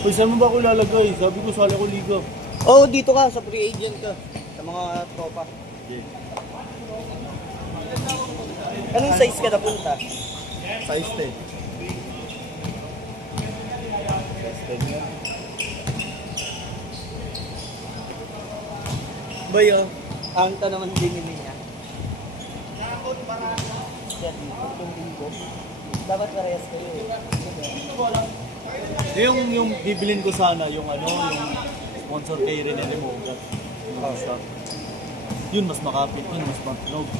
Uy, saan mo ba ako lalagay? Sabi ko, sala ko liga. Oo, dito ka, sa free agent ka. Sa mga tropa. Okay. Anong size ka napunta? Size 10. Size 10 yan. Boy, oh. Ang ta naman binili niya. Dapat parehas kayo eh. Yung bibilin ko sana, yung ano, yung sponsor kay Rene Remoga. Yun, mas makapit yun, mas matunog.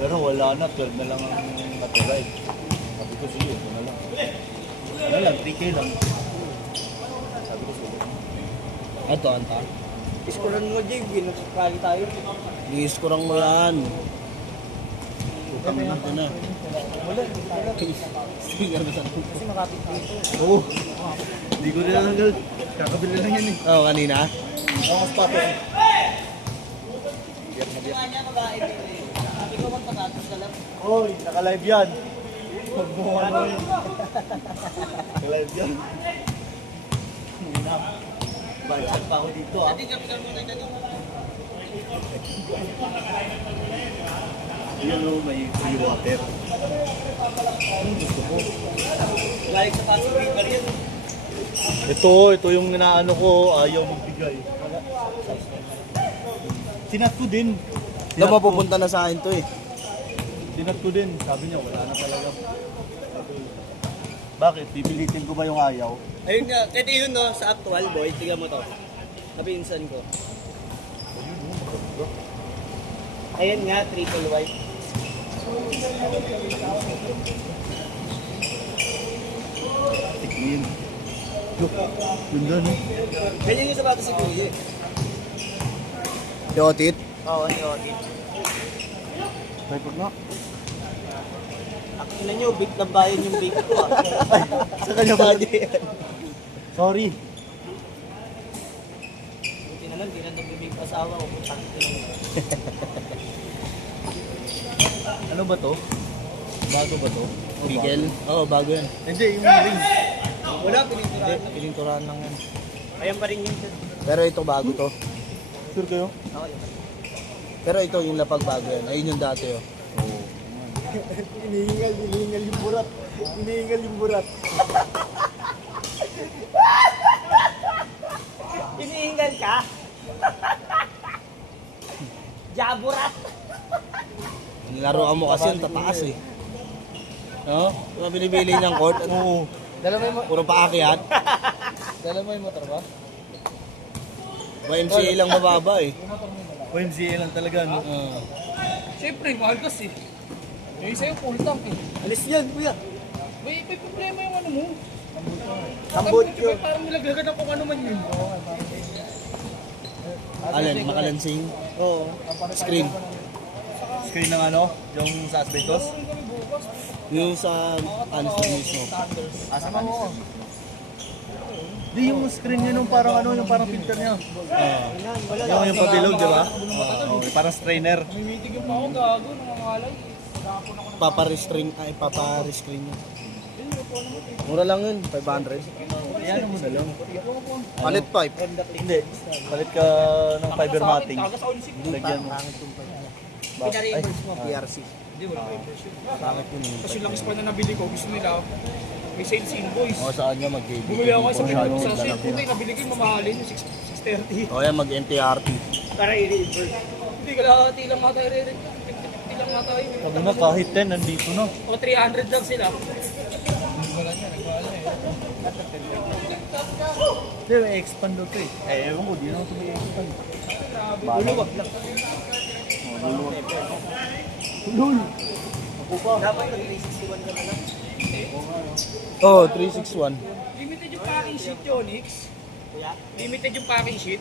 Pero wala na, 12 na lang ang natira eh. Sabi ko, sige, ito na lang. Ano lang, 3K lang. Sabi ko, sige. Ito, anta. Iskuran mo, Jay. Ginagkakali tayo. Iiskurang mo yan. Utang na ito na. Wala. Kasi makapit dito. Oo. Hindi ko rin nanggal. Kakabili lang yan eh. Oo, kanina. Ako mas pato. Kaya niya babae din eh. Sabi ko magpatatos ka lang. Hoy, naka-live yan. Huwag mo ano yun. Naka-live yan. Hindi na. Bayad pa ako dito ah. Yun o, may free water. Gusto ko. Like sa Pasig River yan. Ito yung inaano ko, ayaw magbigay. Sinat ko din. Ito mapupunta na sa akin to eh. Sinat ko din. Sabi niya, wala na talaga. Bakit? Pipilitin ko ba yung ayaw? Ayun nga. Ito yun no, sa actual boy. Tingnan mo to. Napinsan ko. Ayan nga, triple white. Tikmin. Look, ganda no? Ganyan yung sapatos si Kuya. Yotit. Oo, ni Otis. Record na. Akina nyo, big na bayan yung big ko ah. Sa kanya ba? Sorry. Buti naman, di na nagbibig asawa ko. Putang ito naman. Ano ba to? Bago ba to? Bigel. Oo, bago yan. Hindi, yung ring. Wala, pininturahan lang. Pininturahan lang yan. Ayan pa rin yun. Pero ito bago to. Sure kayo? Ako yun. Pero ito yung lapag bago yan. Ayun yung dati oh. Oo. Inihingal yung burat. Inihingal yung burat. Inihingal ka? Jaburat. Laruan mo kasi yung tataas eh. No? Kung binibili niyang court, ano? Dala mo yung Puro paakyat. Dala mo yung motor ba? May MCA lang mababa eh. OMCA lang talaga, no? Siyempre, mahal kasi. Yung isa yung full tank eh. Alis yan, kuya. May problema yung ano mo. Ambot yun. Parang nilaglagan na kung ano man yun. Alin, makalansing. Oo. Screen. Screen ng ano? Yung sa asbestos? Yung sa ano sa mismo. Asa ka? Di yung screen yun yung parang ano, yung parang filter niya. Yung pabilog, di ba? Parang strainer. Mimitig yung pa ako gago, nangangalay. Paparestring niya. Mura lang yun, 500. Yan mo na lang. Palit pipe. Hindi. Palit ka ng fiber matting. Tagas ako nisip. Lagyan mo. Pina-reimburse mo. PRC. Hindi, wala pa yung presyo. Pangit yun eh. Kasi yung langis pa na nabili ko, gusto nila, may sales invoice. O saan niya mag-KB? Bumili ako sa sale puti, nabili ko yung mamahalin, yung 630. O yan, mag-NTRT. Para i-reimburse. Hindi, kalahati lang nga tayo rin. 50 lang nga tayo. Sabi na kahit 10, nandito na. O 300 lang sila. Hindi, may expand daw ito eh. Ewan ko, di na ito may expand. Luluwag lang. Lul! Dapat nag-361 ka na lang. Oh, 361. Limited yung packing sheet yun, Nix. Kuya? Limited yung packing sheet.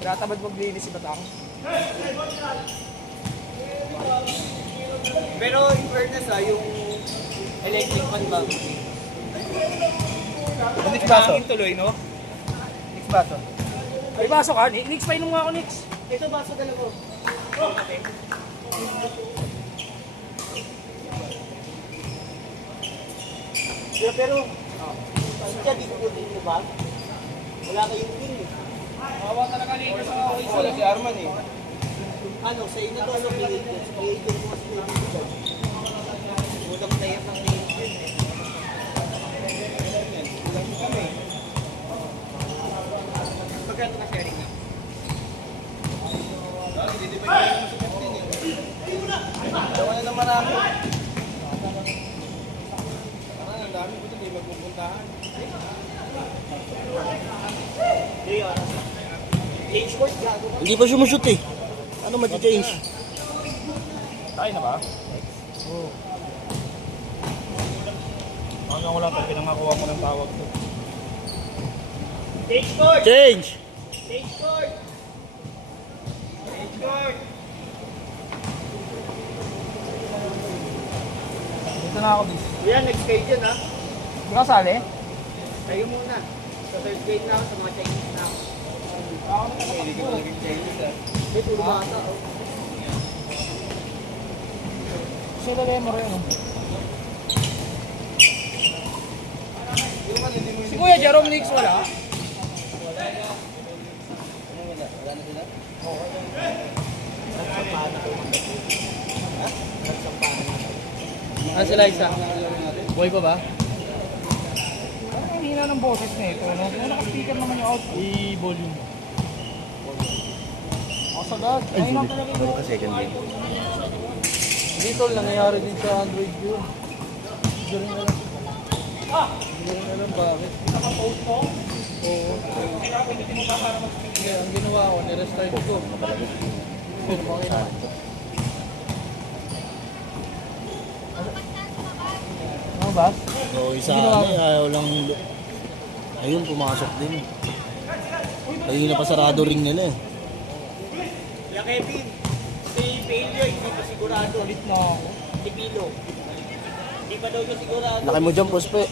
Tinatamad maglinis si Batang. Pero in fairness yung electric fan ba? Hindi packing tuloy, no? Next baso. Ay, baso ka. Nix, painom nga ako, Nix. Ito baso dalawa. Pero Kasi siya, dito po din ba? Wala kayong team eh. Kawawa talaga ligo sa Wala si Arman eh. Ano, sa inyo to, ano, creative mo sa inyo. Unang player ng creative eh. Magkano ka sharing na? Dawa na naman ako. Parang ang dami ko ito, di magpupuntahan. Hindi, ano. Change court, gago ka. Hindi pa sumushoot eh. Ano mag-change? Tayo na ba? Oo. Hanggang wala pa, pinangakuha mo ng tawag ko. Change court! Change! Change court! Change court! Dito na ako, bis. Kuya, next grade yun ha. Hindi ka sali? Tayo muna. Sa third grade na ako, sa mga Chinese na ako. Hindi ko naging Chinese ah. May puro bata oh. Sila Lemor yun, oh. Si Kuya Jerome Nix wala? Ah, sila isa. Boy pa ba? Parang ang hina ng boses na ito, no? Kung naka-speaker naman yung output. I-volume mo. Sagad. Ayun lang talaga yung Second game. dito, nangyayari din sa Android yun. Hindi rin alam. Hindi rin alam bakit. Naka-post mo? Oo. Kaya ang ginawa ko, nirestart ko. Pero bakit? Ano ba? So isa ano eh, ayaw lang. Ayun, pumasok din. Ayun na pa sarado ring nila eh. Kuya Kevin, si Failure, hindi pa sigurado. Ulit na ako. Si Pilo. Hindi pa daw niya sigurado. Laki mo dyan, Pospe.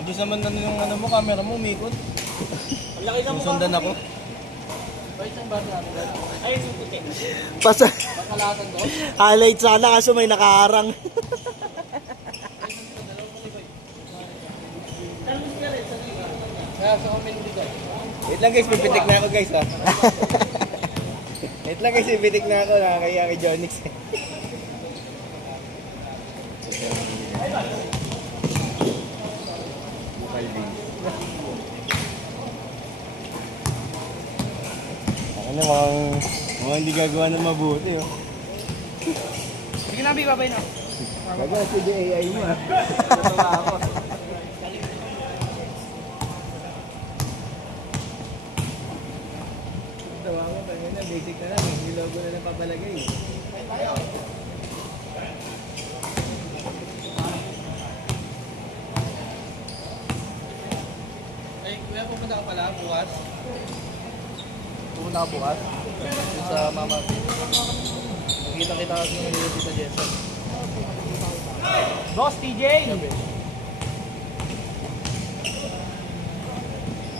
Abis naman na yung ano mo, camera mo, umikot. Ang laki na mukha. Sundan ako. Wait, ang bata natin. Ayun yung puti. Pasa. Pakalatan doon? Highlight sana kaso may nakaharang. Kaya sa comment dito. Wait lang guys, pipitik na ako guys ha. Wait lang guys, pipitik na ako. Nakakaya kay Jonix. Ano mga hindi gagawa ng mabuti oh. Sige na, babay na. Gagawa si AI mo ah. Tatawa ako. Tawa ko kanina, basic na lang. Yung logo na lang papalagay. Ay, kuya, pupunta ka pala bukas. Pupunta ka bukas? Sa mama. Nakita-kita kasi ng mga sa Jensen. Boss TJ!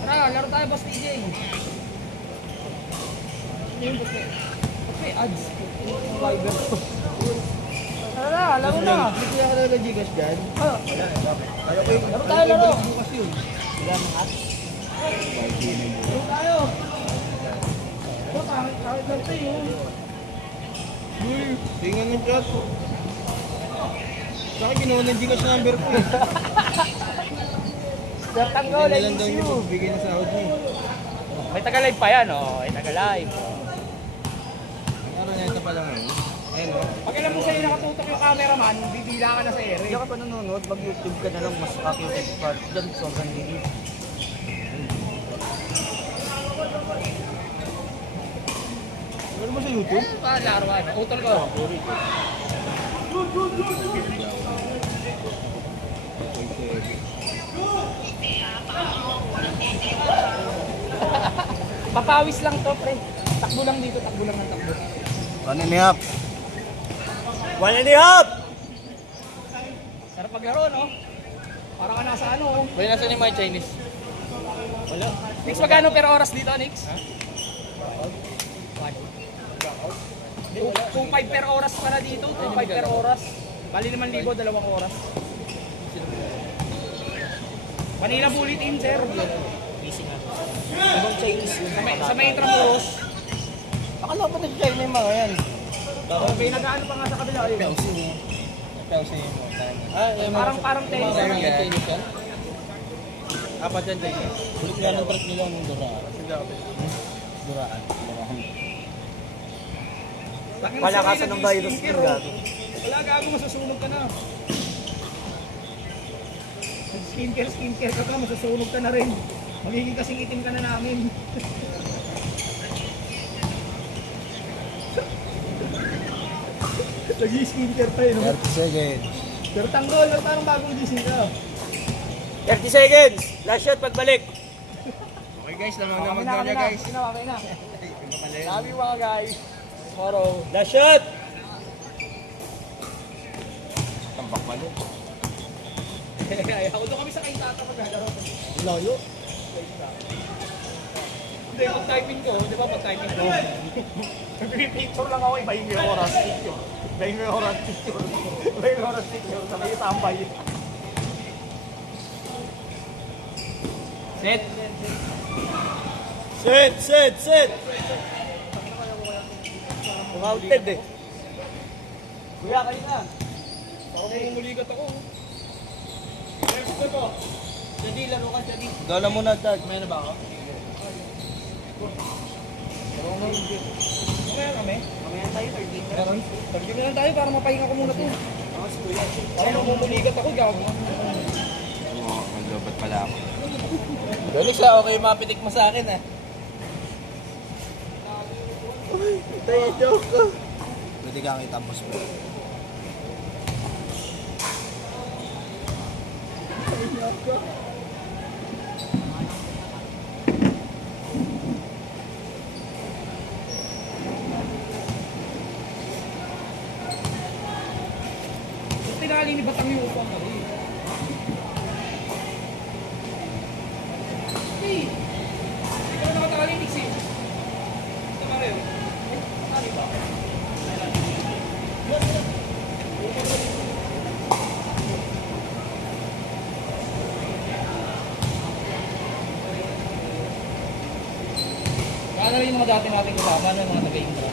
Tara, laro tayo Boss TJ. Yung buffet. Buffet ads. Yung Viber to. Tara na, laro na. Hindi kaya ka na Gcash dyan. Ah, laro tayo, laro. Bukas yun. Laro tayo. Ito, kahit lang tayo. Tingnan ng chat. Sa akin, ginawa ng Gcash number ko eh. Tanggol, I Lang daw miss niyo, you. bigay na sahod niyo. May taga-live pa yan, oh. May taga-live. Ano na ito pala ngayon? Ayun o. Pag alam mo sa'yo nakatutok yung cameraman, bibila ka na sa ere. Hindi ka pa nanonood, mag-YouTube ka na lang, mas accurate pa. Diyan, sobrang linis. Ano mo sa YouTube? Laruan. Utol ko. Papawis lang to, pre. Takbo lang dito, takbo lang ng takbo. One and a half. One and a half! Sarap maglaro, no? Parang ka nasa ano, oh. Wala nasa ni mga Chinese. Wala. Nix, magkano per oras dito, Nix? Ha? 2.5 per oras para dito, 2.5 per oras. Bali 5,000, 2 oras. Manila Bulletin, sir. Busy nga. Ibang Chinese yun. Sa may Intramuros. Akala pa nag-drive na yung mga yan. May nag-ano pa nga sa kabila. Ayun. Parang tennis. Apat yan, Jay. Ulit nga ng truck nila ng Duraan. Duraan. Palakasan ng virus din, gato. Wala gago, masusunog ka na. Skincare ka pa, masusunog ka na rin. Magiging kasing itim ka na namin. Lagi-skincare pa yun. 30 seconds. Pero tanggol, parang bagong gising ka. 30 seconds! Last shot pagbalik. Okay guys, lamang na niya guys. Okay na. Sabi mga guys. Tomorrow. Last shot! Tambak pa nun. Ako doon kami sa kain tata maglalaro. Layo. Hindi, pag-typing ko. Di ba pag-typing ko? Nag-picture lang ako, iba yung oras picture. Iba yung oras picture. Iba yung oras picture. Sabay tambay. Set. Set! Counted eh. Kuya, kayo na. Parang mumuligat ako. Jadi, laro ka, jadi. Gala muna, Tag. May na ba ako? Mamaya kami. Mamaya tayo, 13. Meron. Tagyan na lang tayo para mapahinga ko muna to. Parang mumuligat ako, gago. Maglobat pala ako. Felix, okay mapitik mo sa akin ah. Tayo, joke ko. Pwede kang itapos mo. Tinali ni Batang yung upang ko eh. Hey! Ikaw na nakatali, Nixie. Ito ka rin. Nakatali ba? Kaya rin yung mga dati nating kasama ng mga taga-Indra.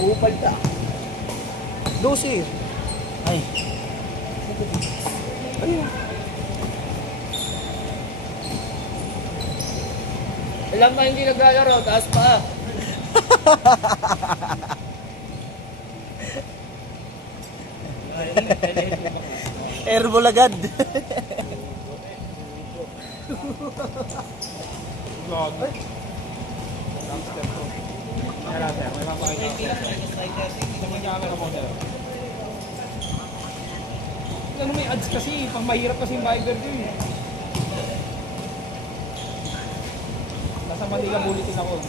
Upal ka. 12. Ay. Ilang na hindi naglalaro, taas pa. Airball agad. Ano may ads kasi, pang mahirap kasi yung Viber ko eh. Nasa Manila Bulletin ako.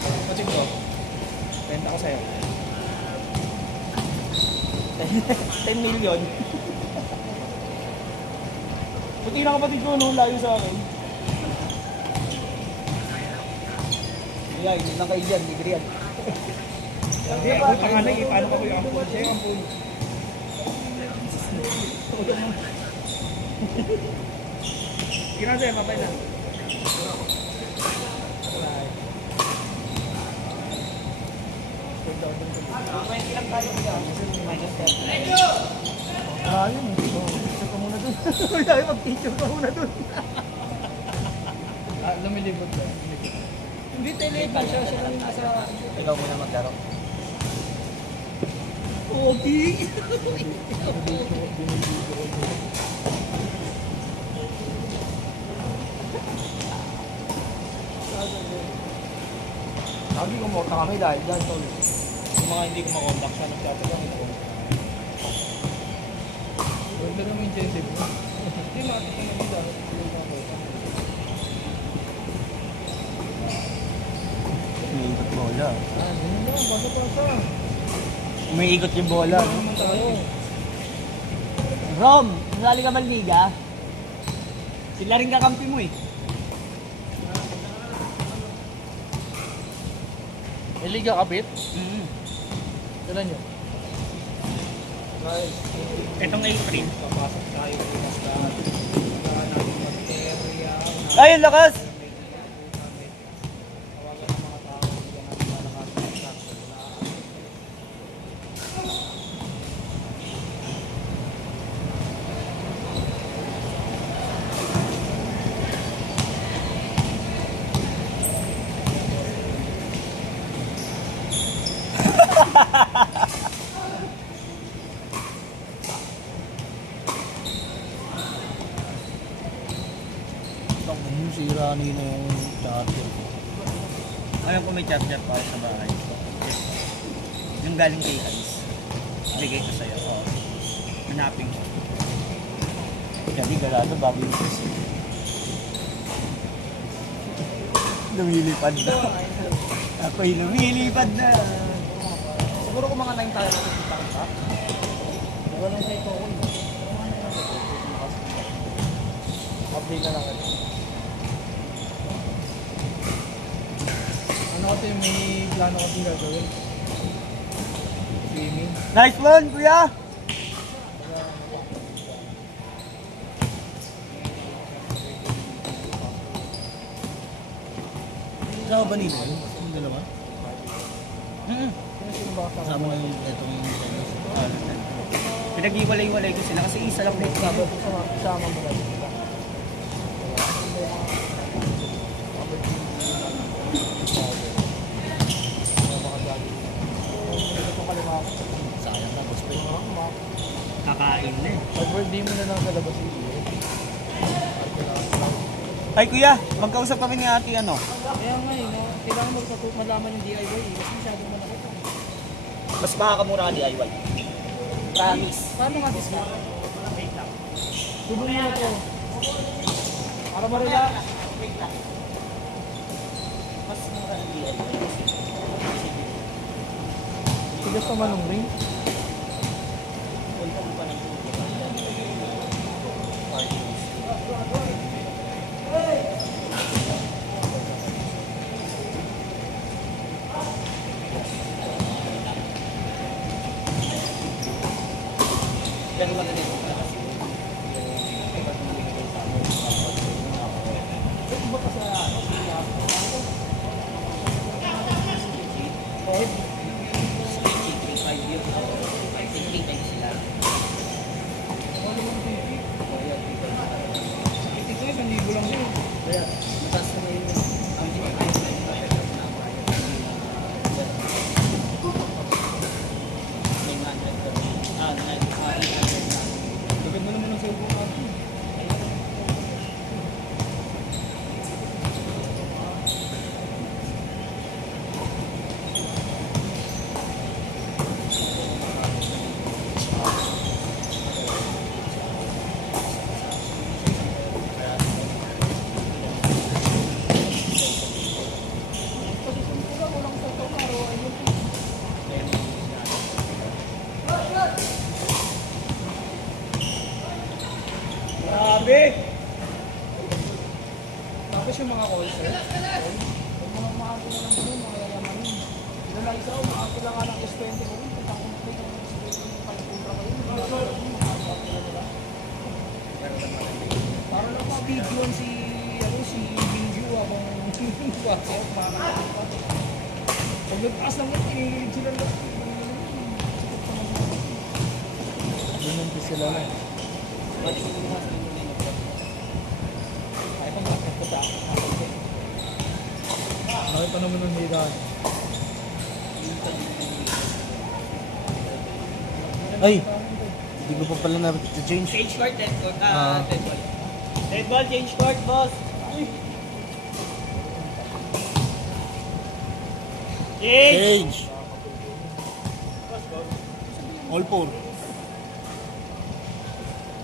Kapatid ko, renta ko sa'yo. 10 million. Puti na kapatid ko, no? Layo sa akin. Yeah, hindi lang kayo dyan, libre yan. Hindi, utang nga na eh. Paano ka ko yung ampun? Siya yung ampun. Sige na sa'yo, mabay na. Ilang tayo kuya? Minus 10. Ayun, picture ka muna dun. Huwag tayo mag-picture ka muna dun. Lumilibot ka. Hindi, telepan siya. Siya lang nasa... Ikaw muna maglaro. Pogi! Sabi ko mo, kami dahil dyan, tol. Yung mga hindi ko makontak siya, nagtatagang ito. Wala naman yung incentive mo. Hindi, matik na nabida. bola. Ganyan lang, basa-basa. Umiikot yung bola. Ano naman tayo? Rom, nasali ka ba liga? Sila rin kakampi mo eh. May liga kapit? Kailan yun? Itong April. Papasok tayo bukas na. Kailangan natin mag-area. Ay, ang lakas! Tawagan ng mga tao. Bigyan natin malakas ng instruction. Yung sira nila yung charger ko. Alam ko may charger para sa bahay. Yung galing kay Alice. Bigay ko sa'yo. Oo. Hanapin ko. Kasi galado bago yung kasi. Lumilipad na. Ako'y lumilipad na. Siguro kung mga 9 tayo nakikita ka. Wala sa ito ko. Update na lang ito. Ano kasi may plano kasi gagawin? Swimming. Nice one, kuya! Kasama ba nila yun? Yung dalawa? Sino ba kasama? Kasama na yung itong Pinag-iwalay-walay ko sila kasi isa lang may Sabi ko sama mo na sila. sayang na, prospect. kakain na eh. Pag-birthday mo na lang sa labas yung Ay kuya, magkausap kami ni ate ano. Kaya nga eh, no? Kailangan malaman yung DIY eh. Kasi masyadong malaki ito. Mas makakamura ka DIY. Promise. Paano nga discount? Subong mo na ito. Para marila. Mas mura ang DIY. Tigas naman ng ring. Pero maganda ito. Ito isang libo lang yun. Gaganda naman ang cellphone natin. Grabe! Tapos yung mga call set, yung mga maako na lang doon, mga yayamanin. Sila lang isa, maako lang nga ng S20 ko. Punta ko na yung pagpunta ko yun. Para lang ma-video si, si Binju akong WhatsApp. Pag nagtaas lang yun, kinikilig sila lang. Ganun din sila na. Ay, pang nakakita. Laki pa naman ng higaan. Ay! Hindi ko pa pala na-change. Change court, dead court. Ah. Dead ball. Dead ball, change court, boss. Change! Change! All four.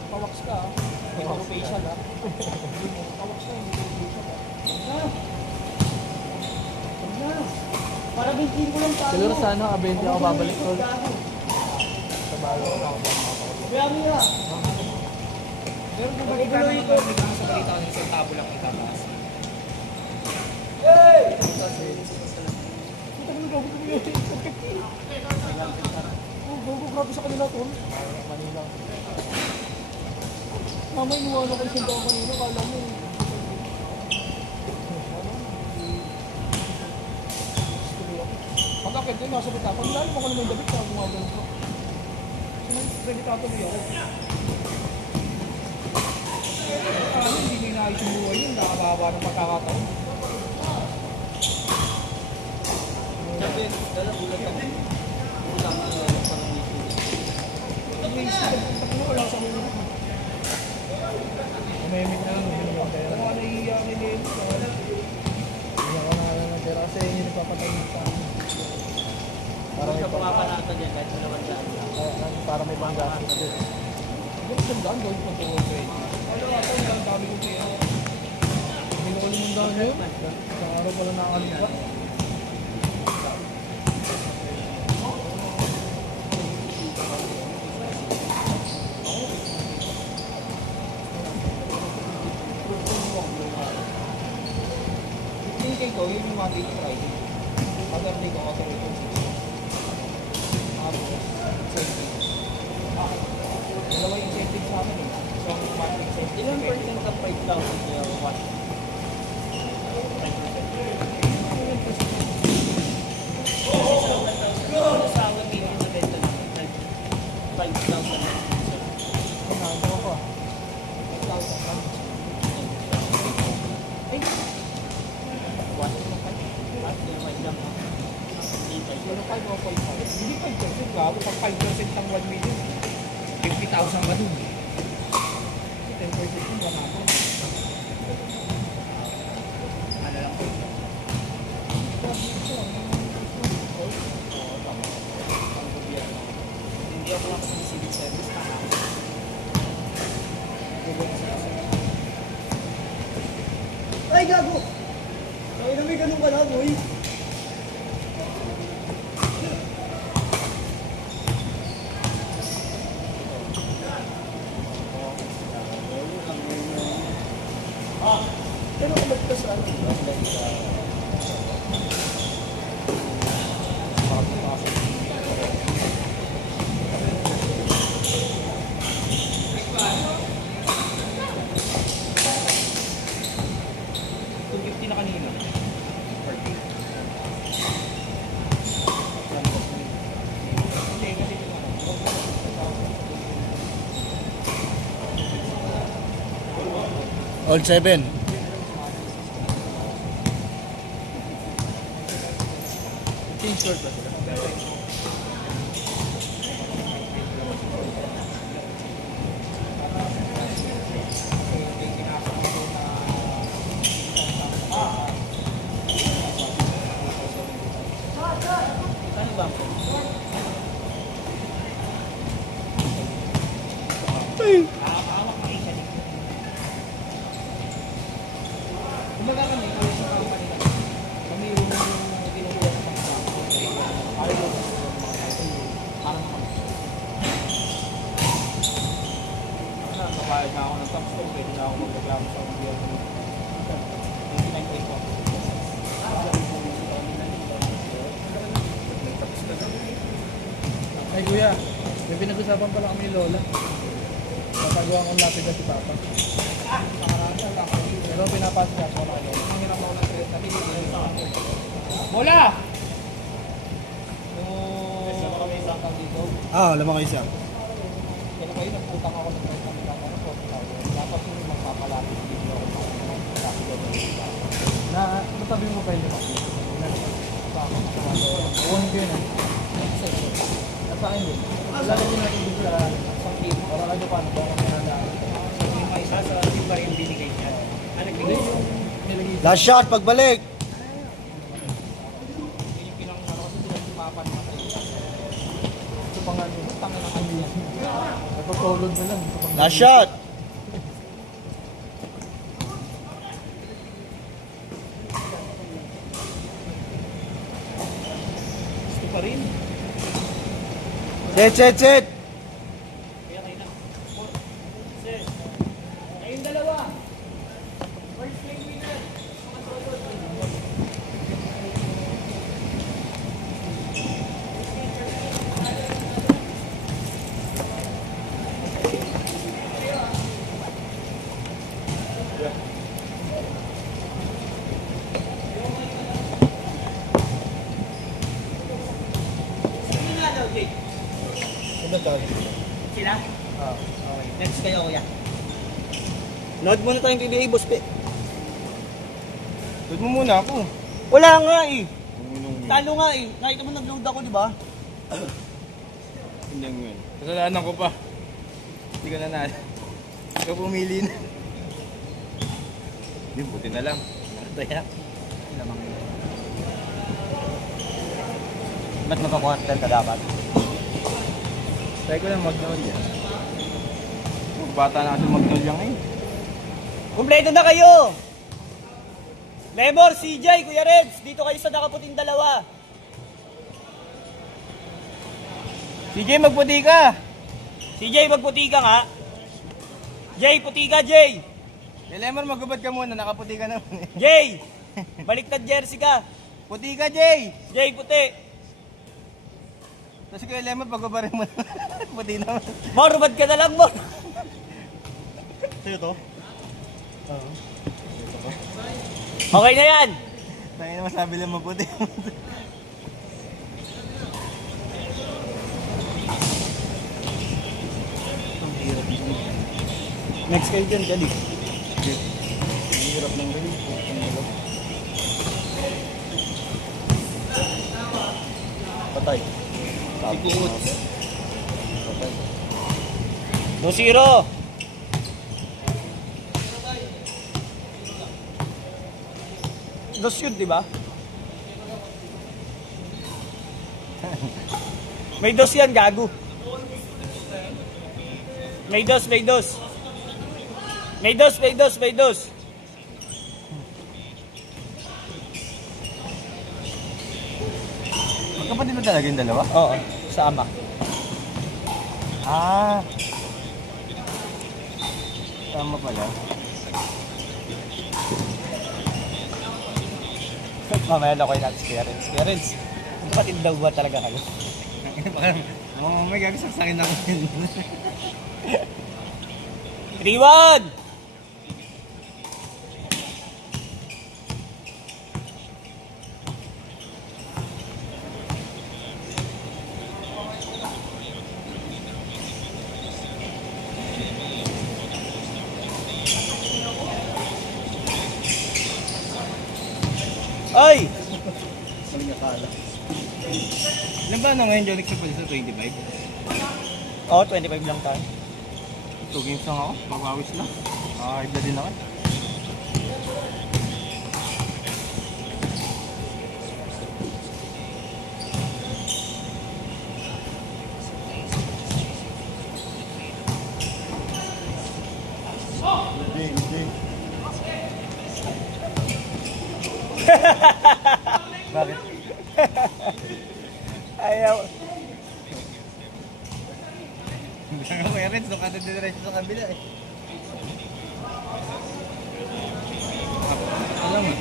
Pawax ka ah. May facial ah. Pawax ka, hindi facial ah. Para Sabihin ko lang tayo. Siguro sa ano, abente ako babalik ko. Sa balo ko ako. Kaya nga. Pero kung balita naman ito, may mga sa balita ko ng isang tabo lang itataas. Grabe sa kanila to. Manila. Mama, inuwan ako isang taon kanina. Kala mo. Pagkakit din, nasa bita. Pag lalo mo ko naman yung dabit, pag gumagano ko. Delikado yun. Parang hindi may naayos yung buhay yun. Nakababa ng pagkakataon. Sabi, dala ulat ako. Tama na lang sa mga Pag may isip, pag wala sa mga Umemik na lang, hindi naman pera. mga naiiyak ni Leo. Hindi ako nakalang ng pera kasi yun yung nagpapatagin sa akin. Para may Sa pumapanatan dyan, kahit mo naman daan. para may panggastos din. Yung sandaan, gawin ko ito. Ano nga ito, ang dami kong pera. Hindi ko limundahan na yun. Isang araw pala nakakalimutan. Hindi ko, yun yung Monday to Friday. Saturday ko, auto ito. Tapos, Sunday. Dalawa yung incentive sa amin eh. So, monthly incentive. Ilan percent of 5,000 yung one? Sa akin, hindi yung nabenta na 5,000. Nandito ako ah. 5,000 lang. Ay, pero 5 o 5,000. Hindi 5%. Gago, pag 5% ng 1 million, 50,000 ba dun? 10% yung 100. Ano lang po? Hindi ako lang sa civil service. Ay, gago! Ay, na may ganun pala, boy. Pero kumagpas sa ano? $250 na kanina. Per day. Hindi, kasi All 7. Change short ba sila? Ano ba? Kumbaga kami, kami sa company na. Kami yung kinukuha sa mga ayaw ko sa mga parang kami. Nabayad na ako ng tax ko, pwede na ako magreklamo sa gobyerno. Hindi na yung ko. Ay kuya, may pinag-usapan pala kami ni Lola. Papagawa kong lapid na si Papa. Pero pinapasok ako na Lola. Ang hirap ako ng stress, sabi ko, Bola! Yung kami isang kang dito, Ah, alam mo kayo siya. kaya kayo nagputang ako ng stress ng mga ano, dapat yung magpapalapit dito ako Na, matabi mo pa yun. Uwahin ko yun ah. Nasa akin din. Lalagyan natin din sa team. Para kayo paano ba kami nandaan. yung may isa sa team pa rin binigay niya. Ano binigay niya? Nilagay Last shot, pagbalik. Yung pinang ano kasi pinagsipapan naman tayo. ito pa nga nila. Tangin ang kanila. Natutulog na lang. Last shot. rin. Set! Ayun dalawa. First game winner. Sino nga daw, Jake? Ano to? Sila? Oo. Okay. Next kayo, kuya. Load muna tayong PBA, boss, pe. Load mo muna ako. Wala nga eh. Talo nga eh. Nakita mo nag-load ako, di ba? Hindi yun. Kasalanan ko pa. Hindi ka nanalo. Ikaw pumili na. Hindi, buti na lang. Nakataya. Lamang yun. Ba't magka-quarter ka dapat? Try ko lang Magnolia. Bata na kasi Magnolia ngayon. Kumpleto na kayo! Lemor, CJ, Kuya Reds, dito kayo sa nakaputing dalawa. CJ, magputi ka! CJ, magputi ka nga. Jay, puti ka, Jay. Lemon, magubad ka muna. Nakaputi ka naman eh. Jay, baliktad jersey ka. Puti ka, Jay! Jay, puti. Tapos kay Lemon, pagubarin mo na. Puti naman. Mor, rubad ka na lang, Mor. Sa'yo to? Okay na yan. Tayo naman sabi lang maputi. Next kayo dyan, Jali. Ang hirap ng galing. Patay. Sikuot. Patay. 2-0. Dos yun, di ba? May dos yan, gago. May dos, may dos. May dos, may dos, may dos. Magkapatid ba talaga yung dalawa? Oo, sa ama. Ah. Tama pala. Mamaya lang ko yung experience. Experience. Kapatid daw ba talaga kayo? Oh, may gagawin sa akin ako yun. 3-1! Ay! Maling akala. Ilan ba na ngayon, Jonix, sa pala sa 25? Oo, 25 lang tayo. 2 games lang ako, papawis lang. Nakakahibla din ako. Bakit? Ayaw. Ako kaya rin, doon ka na diretso sa kabila eh. Alam mo.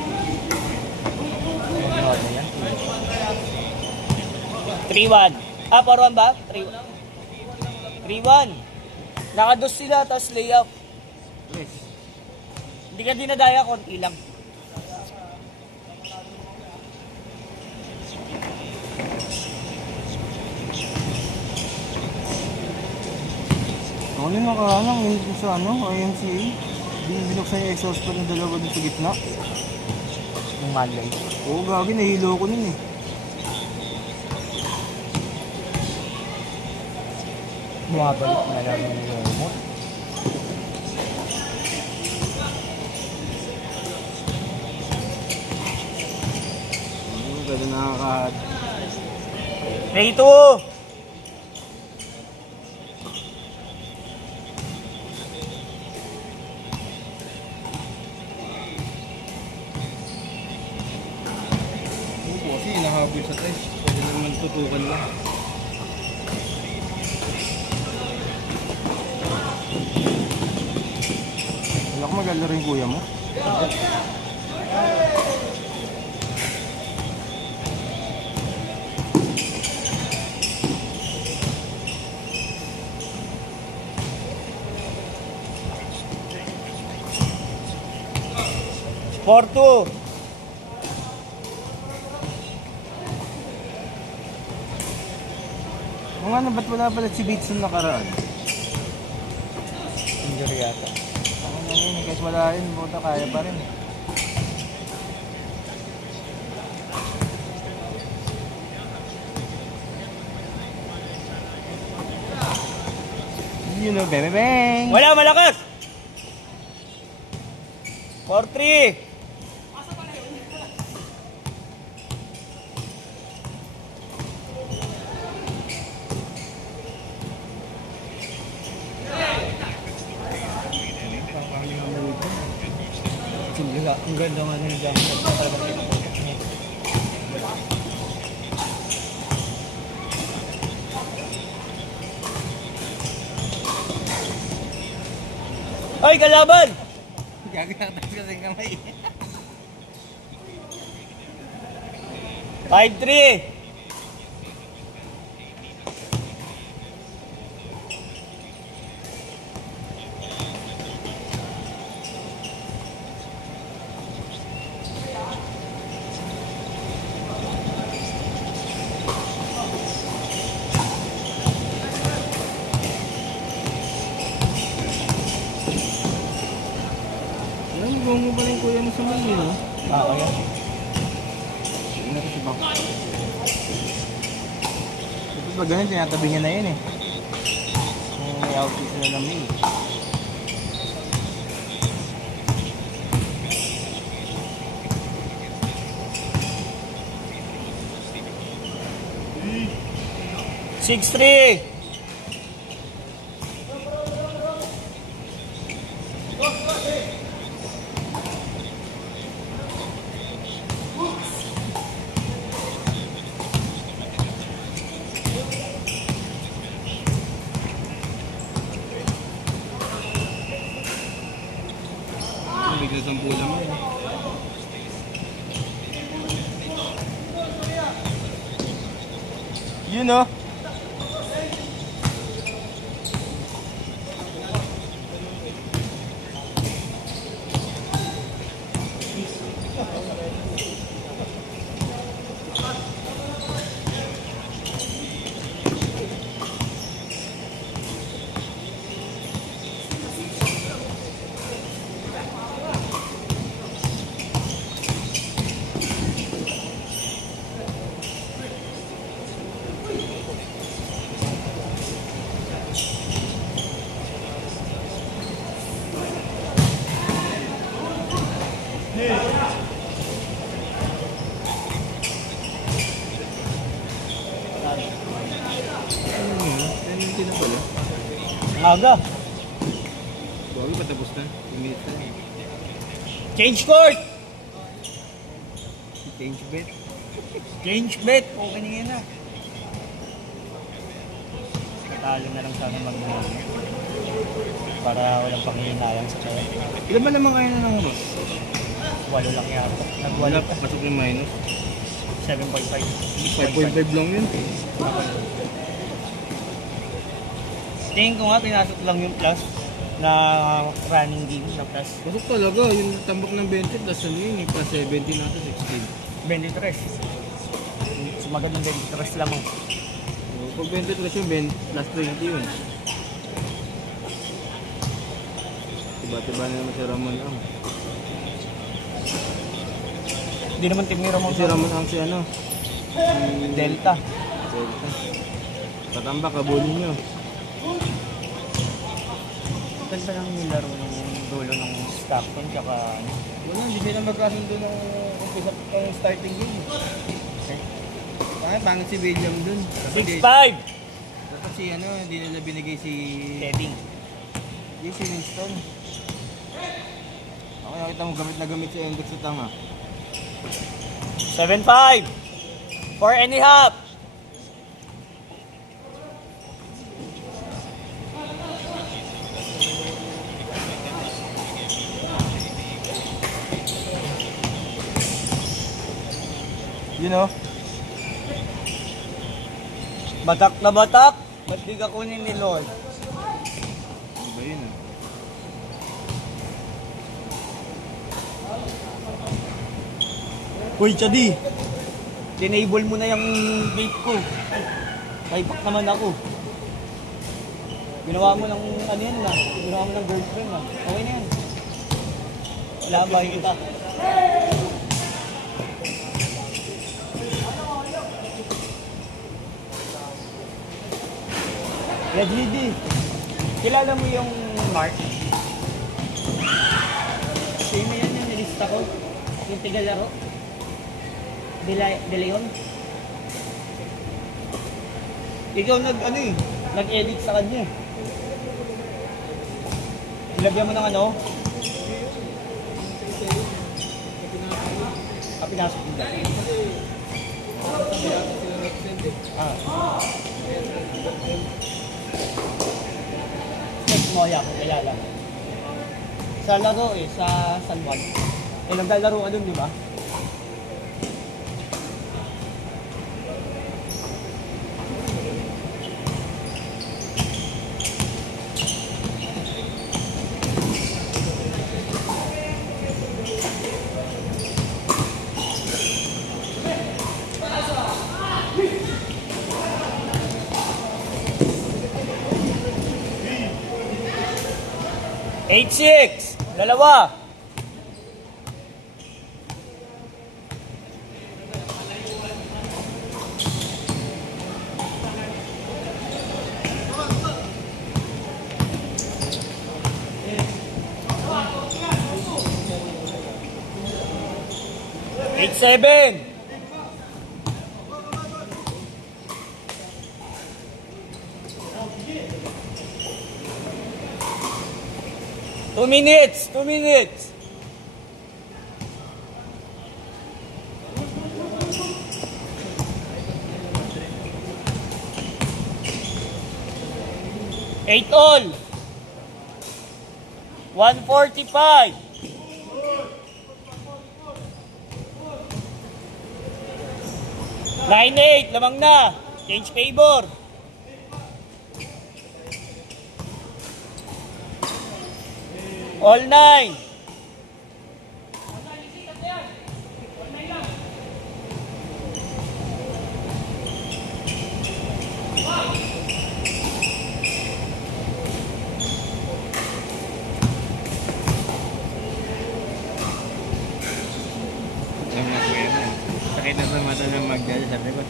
3-1. Ah, 4-1 ba? 3-1. 3-1. Nakados sila, tapos layup. Yes. Hindi ka dinadaya, konti lang. Ako din makahanang yun sa IMCA. Binuksan yung exhaust pa ng dalawa dun sa gitna. Yung malay. Oo, gagi, nahilo ko nun eh. Bumabalik na lang yung remote. Oo, gano'n nakaka... 3-2. Oo, kasi nahabol sa test. Pwede naman to. tutukan lang. Wala ko maganda rin kuya mo. Porto. Kung ano, ba't wala pala si Beats nung nakaraan? Injury yata. Ano na yun, kahit wala yun, buta kaya pa rin. You know, bebe bang! Wala, malakas! 4-3. Ang ganda nga ng gamit. Ay, kalaban! Gagatas ka sa kamay. 5-3. Alam mo, mo pala yung kuya mo sa mali, no? Kaya. Ano kasi ba? Tapos pag ganun, tinatabi niya na yun eh. Kung may outfit sila ng mail. Six, 3. Bigla sa pula mo eh. You know. Penalty na pala. Aga. Bago pa tapos na. 2 minutes na. Change court. Change bet. Change bet. Okay na yan na. Talo na lang sana mag-mall. Para walang panghihinayang sa kaya. Ilan ba naman kayo na ng boss? 8 lang yata. Wala, Nag-1 pasok yung minus. 7.5. 5.5 lang yun. Tingin ko nga, pinasok lang yung plus na running game na plus Pasok talaga, yung tambak ng 20 plus ano yun, yung plus 17 nasa 16. 23. So magandang 23 lamang. So, pag 20 plus yung plus 20 yun. Tiba-tiba na naman si Ramon ang. Hindi naman team ni Ramon Si Ramon ang si ano? Si Delta. Delta. Patambak, kabulin nyo. Ganda lang yung laro ng dulo ng Stockton tsaka Wala, hindi sila magkasundo ng umpisa ng starting game. Pangit si William dun. 6-5. Dapat si ano, hindi nila binigay si... Heading. Hindi si Winston. Ako nakita mo gamit na gamit si Hendrix sa tanga. 7-5. 4 and a half. You know? Batak na batak. Ba't di ka kunin ni Lord? Ano ba yun? Uy, Chadi. Tinable mo na yung vape ko. Kaipak naman ako. Ginawa mo ng ano yan na. Ginawa mo ng girlfriend na. Okay na yan. Labay kita. Red Lady, kilala mo yung Mark? Sino yan yung nilista ko? Yung tigalaro? De Leon? Ikaw nag-edit sa kanya. Ilagyan mo ng ano? Pinasok mo. Next mo yan, kaya lang. Sa laro sa San Juan. Naglalaro ka dun, di ba? Eight six, dalawa. Eight seven. Two minutes. Eight all. 145. Line 8, lamang na. Change favor. All 9. Sakit na sa mata ng magdala. Sabi ko,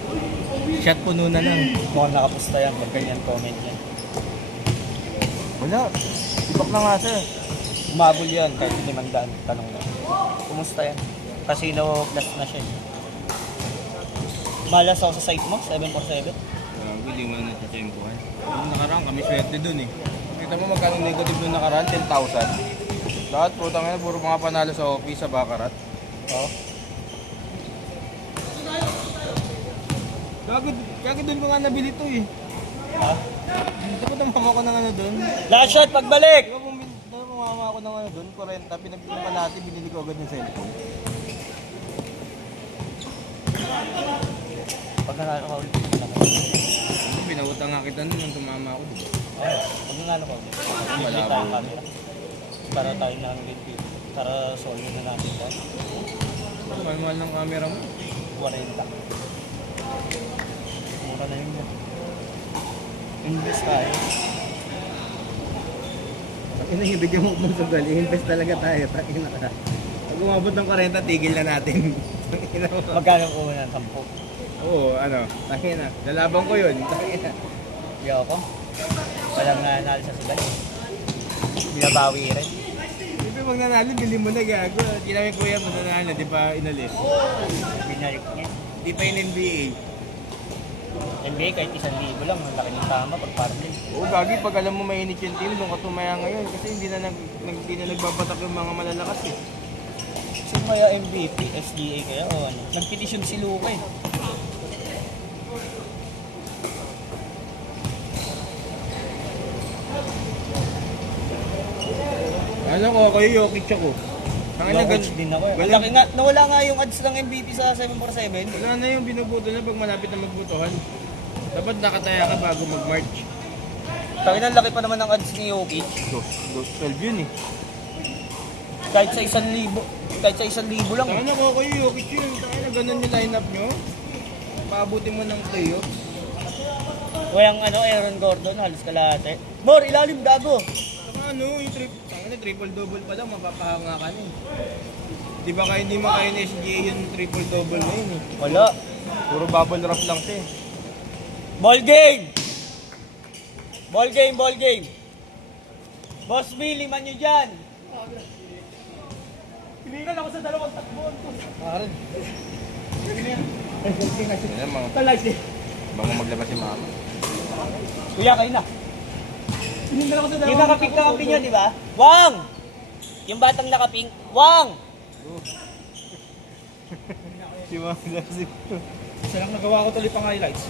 shot puno na lang. Mukhang nakapusta yan. Pag ganyan comment yan. Wala. Ibak na nga sir. Umabol yan kahit 500 tanong na. Kumusta yan? Casino plus na siya. Malas ako sa site mo, 747. Hindi mo na natatsempuhan. Yung nakaraan kami swerte dun eh. Kita mo magkano negative nung nakaraan? 10,000. Lahat po, tangina, puro mga panalo sa office sa Baccarat. Oh. Kaya dun ko nga nabili to eh. Ha? Hindi ko tamama ko ng ano dun. Last shot, pagbalik! Di ba pumama ako ng ano dun? 40, pinagpili pa natin, binili ko agad ng cellphone. Pag nanalo ka ulit, Pinawutang nga kita nun nung tumama ako, di ba? pag nanalo ka ulit, bibili tayong camera. Para tayo na ang video. Para solve na natin ito. Mahal-mahal ng camera mo. 40. Mura na yun yan. Invest tayo. Ina, ibigyan mo kung sa gal, invest talaga tayo. Ina ka. Pag umabot ng 40, tigil na natin. Ina mo. Magkano ko na 10? Oo, ano, tangina. Lalaban ko yun. Tangina. Hindi ako. Walang nanalo sa sugal. Binabawi rin. Siyempre pag nanalo, bili mo na gago. Kinami kuya mo nanalo, di ba inalis? Binalik niya. Di pa yung NBA. NBA kahit 1,000 lang, ang laki ng tama pag parlin. Oo, gagi, pag alam mo mainit yung team, doon ka tumaya ngayon. Kasi hindi na nagbabatak yung mga malalakas eh. Sino kaya MVP? SDA kaya o ano? Nag-petition si Luka eh. Ano ko, kayo Jokic ako. Ang ina, Coach din ako eh. Ang ganun- laki nga, nawala nga yung ads ng MVP sa 747. Wala na yung binubuto na pag malapit na magbutuhan. Dapat nakataya ka bago mag-march. Tangina, laki pa naman ng ads ni Jokic. 12 yun eh. Kahit sa 1,000. Kahit sa 1,000 lang. Saan ako kayo, Jokic yun. Tangina, ganun yung lineup nyo. Paabutin mo ng playoffs. Kayang Aaron Gordon, halos kalahati. More, ilalim, gago. Saka yung triple-double pa lang, mapapahanga ka na eh. Di ba kayo hindi makaya ng SGA yung triple-double na yun eh. Wala. Puro bubble wrap lang siya eh. Ball game! Ball game, ball game. Boss B, liman nyo dyan. Hinigal ako sa dalawang takbon. Pare. Yan mga, Talay si. mga maglabas si mama. Kuya, kayo na. Hinigal ako sa Yung nakapink na kampi nyo, di ba? Wang! Yung batang nakapink, Wang! Si mama kasi. Isa lang nagawa ko tuloy pang highlights.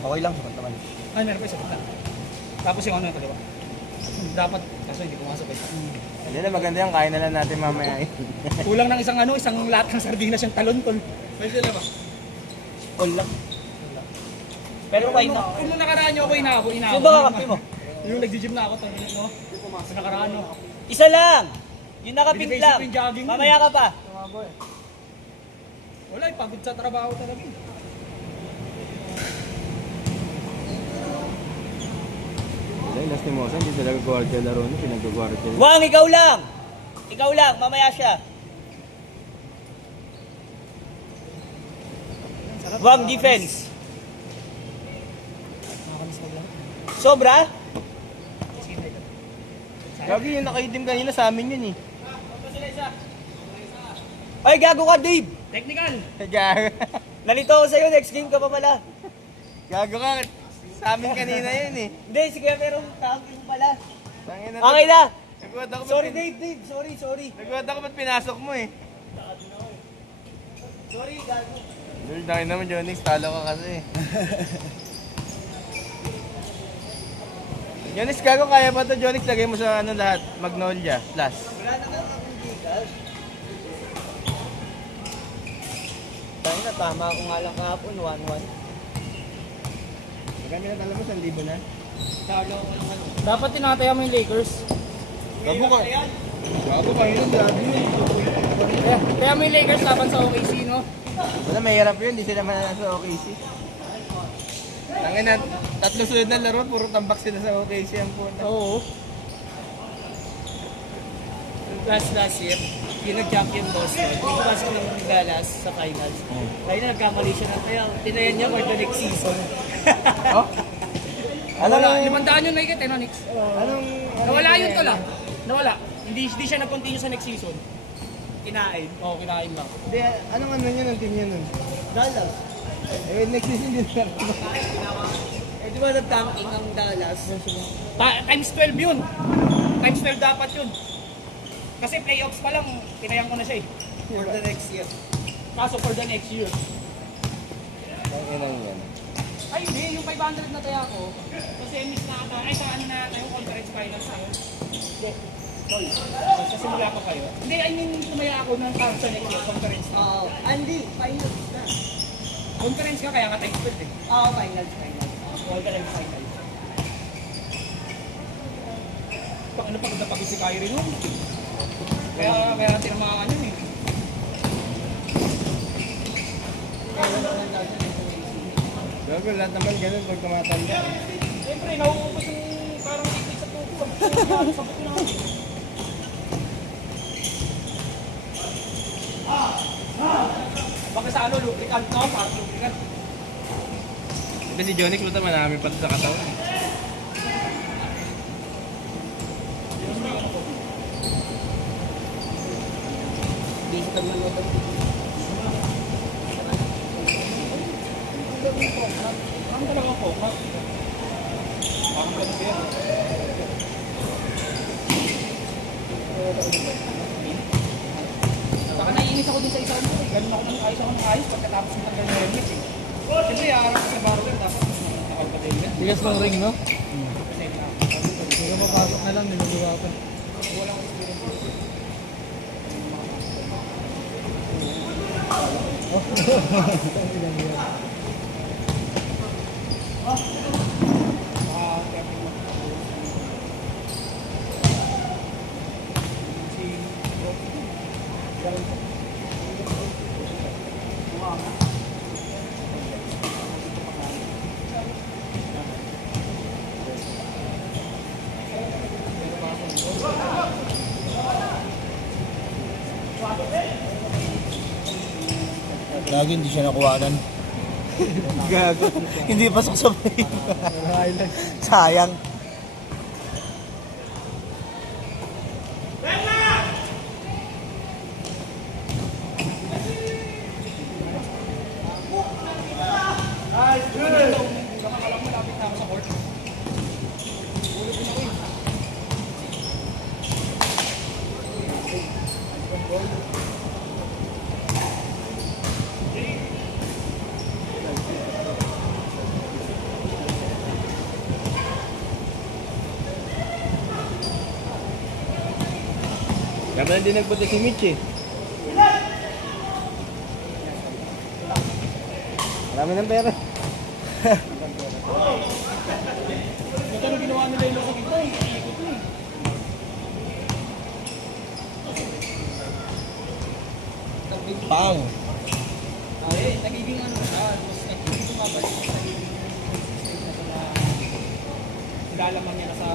Okay lang, sabat naman. Ay, meron pa isa pa. Tapos yung yung kaliwa. Dapat, kaso hindi pumasok eh. Hindi na maganda yan, kaya na lang natin mamaya eh. Kulang ng isang lahat ng sardinas yung talon-tol. May sila ba? All lang. Pero kayo na. Kung nakaraan nyo ako inaabo. Sino ba kakampi mo? Yung nag-gym na ako, no? Sa nakaraan nyo. Isa lang! Yung nakapink Binibasic lang. ko yung jogging mo. Mamaya ka pa. Wala, pagod sa trabaho talaga. Wala, last ni Mosa, hindi talaga guardia laro na, pinag-guardia. Wang, ikaw lang! Ikaw lang, mamaya siya. Wang, defense. Sobra? Gagi yung nakaitim kanina sa amin yun eh. Ay, gago ka, Dave! Technical! Gago. Nalito ako sa'yo, next game ka pa pala. Gago ka. Sa amin kanina yun eh. Hindi, sige, pero tangin mo pala. Tangina na. Okay na! Nagwad ako Sorry, Dave, sorry. Nagwad ako ba't pinasok mo eh. Sorry, gago. Lord, nakin naman Jonix, talo ka kasi. Jonix, gago kaya ba to Jonix? Lagay mo sa ano lahat, Magnolia, plus. Wala na kang gigas. Tayo na, tama ako nga lang kahapon, 1-1. Maganda na talo mo, 1,000 na. Dapat tinataya mo yung Lakers. Gago ka. Gago kayo nun, grabe yun. Kaya mo yung Lakers laban sa OKC, no? Wala, mahirap yun, di sila mananalo sa OKC. Tangin na, 3 sunod na laro, puro tambak sila sa OKC ang punta. Oo. Last year, yung nag-champion Boston, pumasok ng Dallas sa finals. Kaya na nagkamali siya ng kaya, tinayan niya for the next season. Oh? Wala, 500 yung nakikita, no, Nix? Anong... Nawala yun to lang. Nawala. Hindi siya nag-continue sa next season. Kinain. Oo, kinain lang. Hindi, anong ano yun, ang team yun nun? Dallas. Eh, next season din na. Eh, di ba nag-tanking ang Dallas? Times 12 yun. Times 12 dapat yun. Kasi playoffs pa lang, tinayan ko na siya eh. For the next year. Kaso for the next year. Ang yan. Ay, hindi. Yung 500 na taya ko, sa semis na ata, ay sa ano na ata yung conference finals na yun. Hindi. Sorry. Sa simula pa kayo. Hindi, I mean, tumaya ako ng sa next year, conference na. Oo. Andy, finals na. Conference ka, kaya nga times 12 eh. Oo, finals. Conference finals. Ano pagod na pagod si Kyrie nun? Kaya tinamaan yun eh. Gago, lahat naman ganun pag tumatanda. Siyempre, nauubos yung parang liquid sa tubo. Sabot na ako. Baka sa ano, lubricant no? Parang lubricant. Kasi si Jonix, buta marami pa sa katawan. Busy ka naman ito. Parang talagang focus. Parang ganun ba yan? Baka naiinis ako din sa isang mo. Ganun ako ng ayos pagkatapos ng tanggal na helmet eh. Siyempre, aarap ko sa barber, dapat nakapatay yan. Tigas ng ring, no? Kasi na, Hindi ka mapasok na lang, niluluwa pa. walang experience. Lagi hindi siya nakuhanan. Gago. Hindi pasok sa play. Sayang. Dapat din nagpunta si Mitch eh. Marami ng pera. Magkano ginawa nila yung loko dito? Iikot ko eh. Pang. Nagiging ano siya, tapos nagiging bumabalik sa nagiging lalaman niya na sa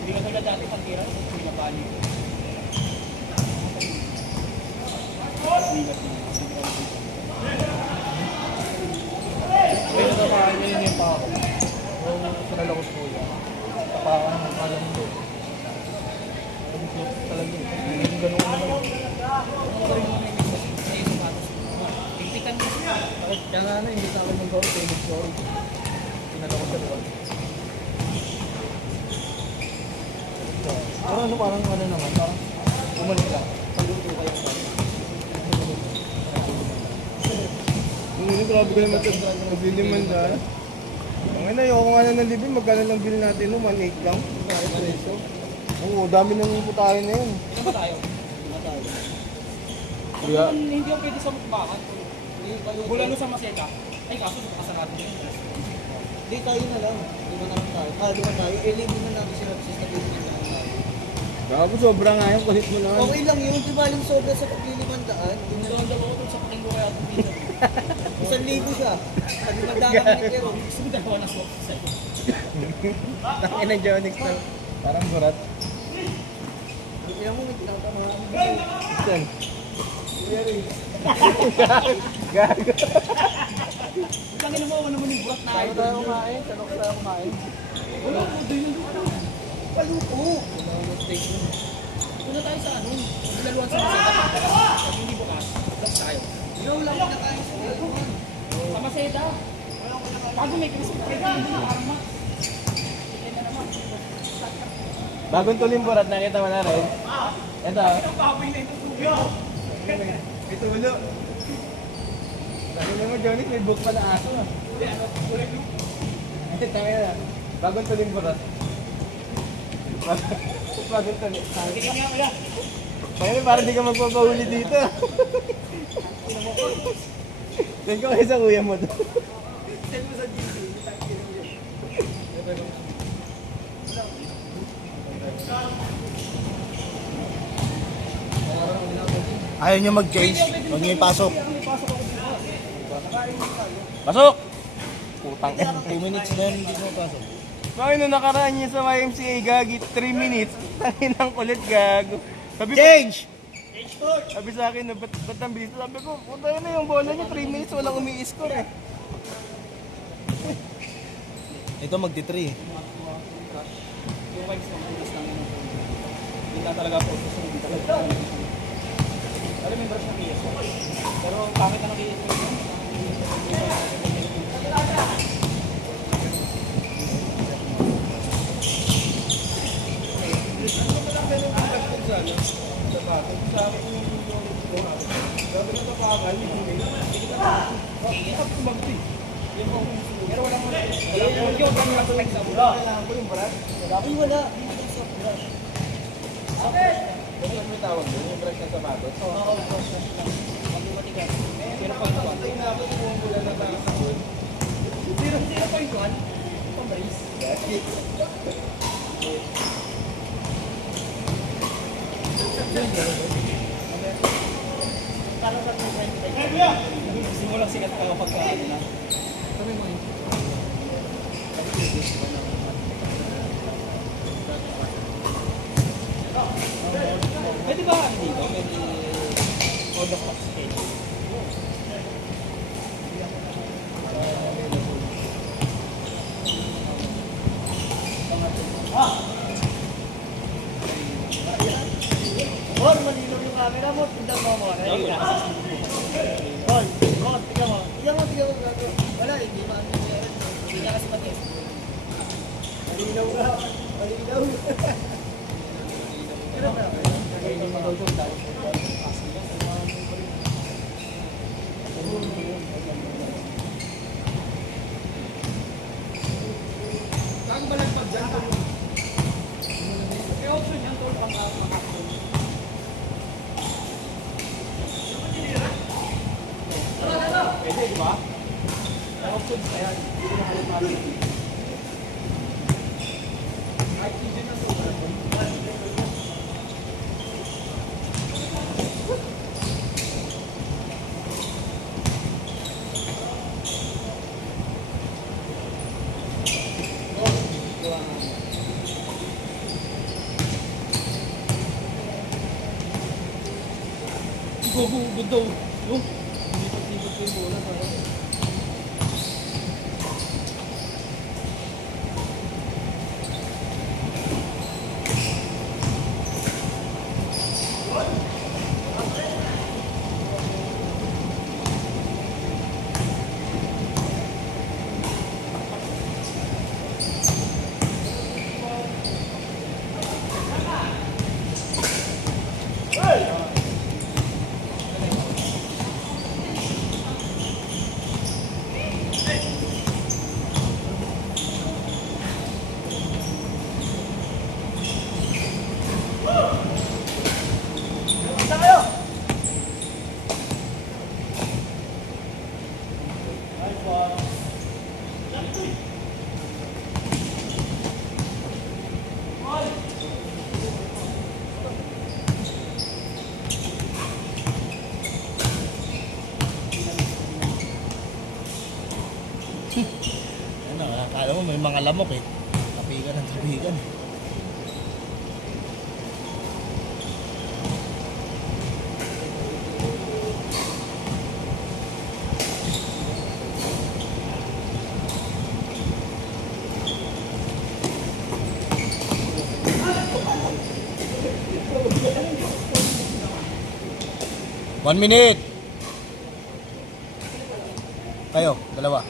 hindi ka tulad dati pag tira, hindi na balik. Kaya natapakan niya yun yung pako. Yung sinala ko sa kuya. Tapakan ng kalang doon. Ang cute talaga eh. Yung ganun naman. Tigtikan mo. Kaya nga na, hindi sa akin yung sorry. Payment sorry. Sinala ko sa doon. Pero ano parang ano naman, parang umalik lang. Pagluto kayo. Grabe ka naman ito. Magliliman na. Ang ina, ayoko nga na ng libin. Magkano lang bill natin no? 1.8 lang. Oo, dami nang putahin na yun. Ano ba tayo? Kaya, Hindi ako pwede sa mukbakan. Bulalo sa maseta. Ay kaso nakasarado yun. Hindi tayo na lang. Lima na lang tayo. Lima tayo. Libre na natin sila sa stability na lang tayo. gago, sobra nga yun. Kulit mo na. Okay lang yun. Di ba yung sobra sa paglilimandaan? Doon daw ako sa paking ko kaya itong pizza. 1,000 siya. Sa limandaan kami pero. Gusto mo dalawa na swap sa'yo. Tangin na Jonix na. Parang burat. Kaya mo may tinatamahan. Saan? Gago. Tangin mo, ano naman yung burat na Saan idol. tayo kumain? Saan tayo kumain? Wala ko, doon yung luto. Paluto. Una tayo sa ano, magdalawan sa maseta. Pag hindi bukas, vlog tayo. Ikaw lang kinakain sa iyo. Sa maseta. Bago may Christmas, may hindi yung arma. Sige na naman. Bagong tuling burat, nakita mo na rin. Ito. Ang baboy na ito. Ito ulo. Sabi mo Jonix, may book pa na aso. Hindi, ano, kulay blue. Tangin na. Bagong tuling burat. Bagong tuling. Tingin nga wala. Kaya parang di ka magpapahuli dito. Send ko kayo sa kuya mo to. Send mo sa GC. Ayaw niyo mag-change. Huwag niyo ipasok. Pasok! Putang 2 minutes na yun, hindi mo pasok. Bakit nung nakaraan niya sa YMCA, gagi, 3 minutes. Tangin ang kulit, gago. Sabi ko, Change! sabi sa akin, ba't ang bilis? Sabi ko, puta yun na yung bola niya, 3 minutes, walang umi-score eh. Ito magti-3. Yung vibes ng pulis namin. Hindi na talaga po. Hindi talaga. Alam mo yung brush ng PS. Pero pangit na ng PS. Pero walang yung kanya sa text sa bula. Ay wala. Ano yung tawag doon? Yung brush ng sapatos? Oo, 0.1. Pang-brace. Simulang sikat ka kapag ano na. Pwede ba ano dito? Pwede all the stock scale. Bon, malinaw yung camera mo. Tingnan mo mo. Ayun na. Bon, Bon, tingnan mo. Tingnan mo, tingnan mo. Wala, hindi ba? Hindi niya kasi mag-test. Malinaw nga. Malinaw. Ang balagpag dyan. May option yan tol pang makakapon. Pwede, di ba? May options na yan. Hindi ko nakalimutan. Kahit hindi na to. Gugugod daw. Yung lipat-lipat ko yung bola. Ano, akala mo may mga lamok eh. Tapigan ng tapigan. One minute. Kayo, dalawa.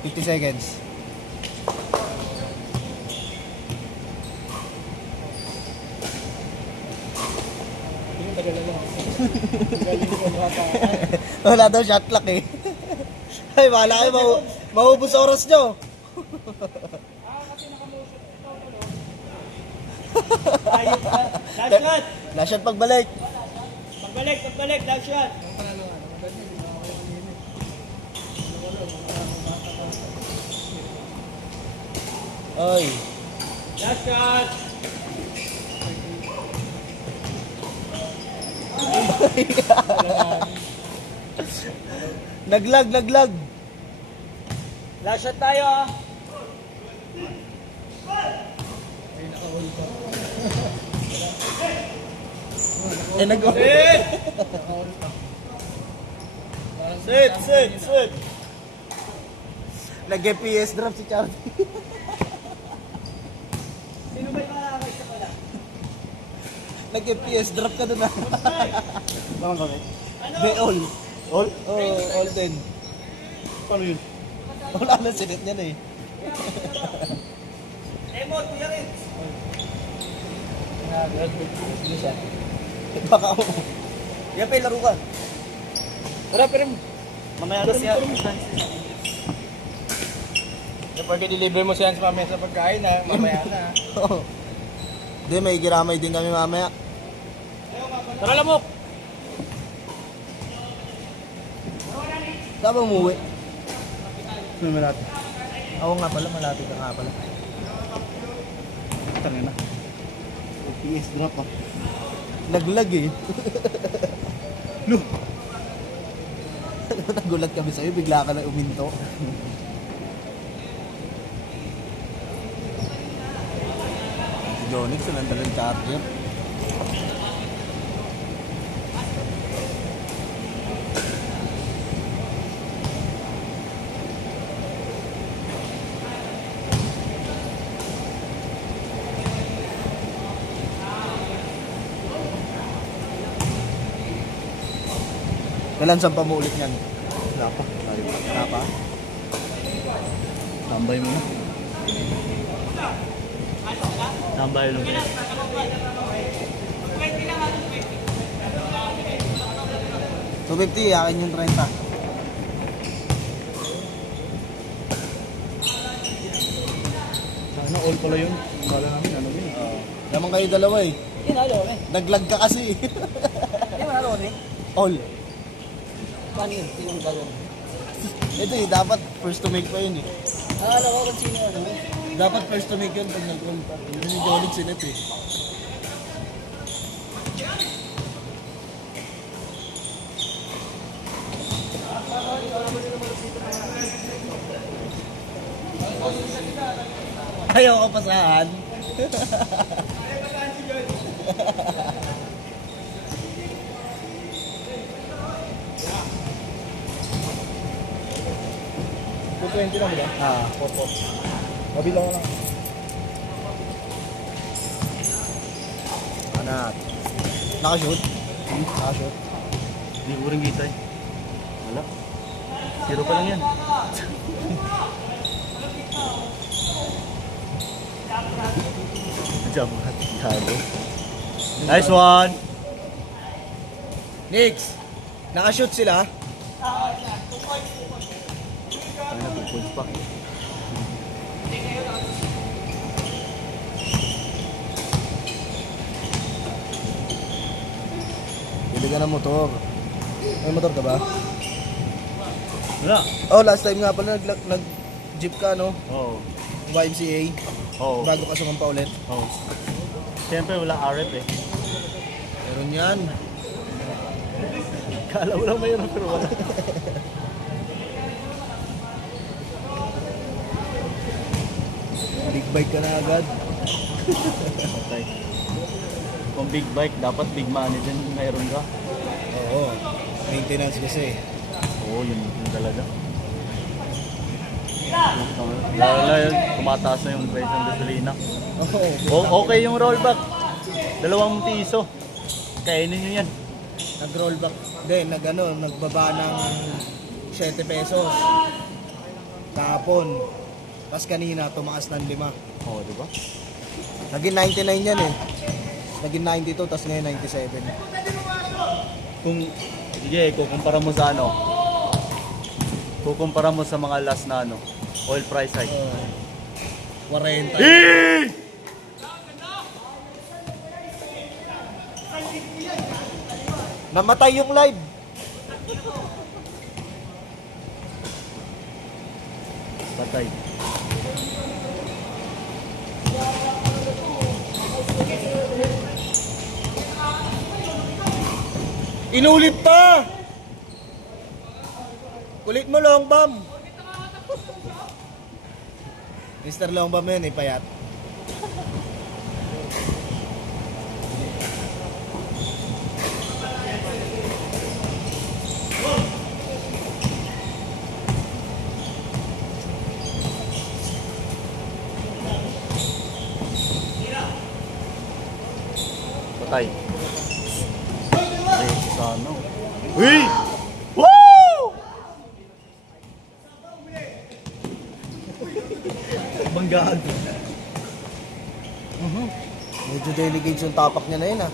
50 seconds. Yung tagal na lang. Galing ko bata. Wala daw shot clock eh. Ay, wala kayo. Maubos oras nyo. Ayun ka. Last shot. Last shot pagbalik. Pagbalik, last shot. Oy. Last shot. Naglag. Last shot tayo ah. Eh, Sit. Nag-PS drop si Charlie. Sino ba yung makakakit sa pala? Nag-PS drop ka doon ah. Bakit kami? They all. All? Oh, all 10. Paano yun? Wala na sinet niyan eh. Emot, kuya rin. Hindi siya. Baka ako. Yan pa, laro ka. Tara, pero Mamaya na siya. Kapag i-deliver mo siya sa mamaya sa pagkain ha, mamaya na. Hindi, may giramay din kami mamaya. tara lamok. Saan ba umuwi? May malapit. Oo nga pala, malapit ka nga pala. Tangin na. PS drop ah. Laglag eh. Look! Nagulat kami sa'yo, bigla ka na uminto. Si Jonix, nandala yung charger. Kailan saan pa mo ulit yan? Wala pa. Wala pa? Tambay mo na. Tambay lang. 250, akin yung 30. Sana all pala yun. Kala namin ano yun. Naman kayo dalawa eh. Yun, ano, eh. Naglag ka kasi. Hindi mo naroon eh. All. Paano yun? Sino yung gagawin? Ito eh, dapat first to make pa yun eh. Nakala ko kung sino ano. Dapat first to make yun pag nag-roll pa. Yun yung Jonix sinet eh. Ayaw ka pa saan? $220 lang ba? Ah, Opo. Mabilang ko lang. anak. Nakashoot? Nakashoot. Hindi ko rin kita eh. Wala. Zero pa lang yan. Jump hat. Gago. Nice one! Nix! Nakashoot sila? Ay na, 2 points pa. Bili ka ng motor. May motor ka ba? Wala. Oh, last time nga pala nag-jeep ka, no? Oo. YMCA. Oo. Bago ka sumampa ulit. Oo. Siyempre wala RF eh. Meron yan. Kala ko lang mayroon pero wala. Big bike ka na agad. Okay. Kung big bike, dapat big money din mayroon ka. Oo. Maintenance kasi. Oo, yun talaga. Lalo na yun, tumataas na yung price ng gasolina. Okay yung rollback. 2 piso. Kainin nyo yan. Nag-rollback. Hindi, nagbaba ng 7 pesos. Kahapon. Tapos kanina, tumaas ng 5. Oo, di ba? Naging 99 yan eh. Naging 92, tapos ngayon 97. Kung, sige, kukumpara mo sa ano, kukumpara mo sa mga last na ano, oil price hike. 40. Namatay yung live. Patay. Inulit pa! Kulit mo, Long Bomb! Mr. Long Bomb yun, payat. Patay. Ay, sa ano? Uy! Woo! Banggaan. Medyo delicate yung tapak niya na yun ah.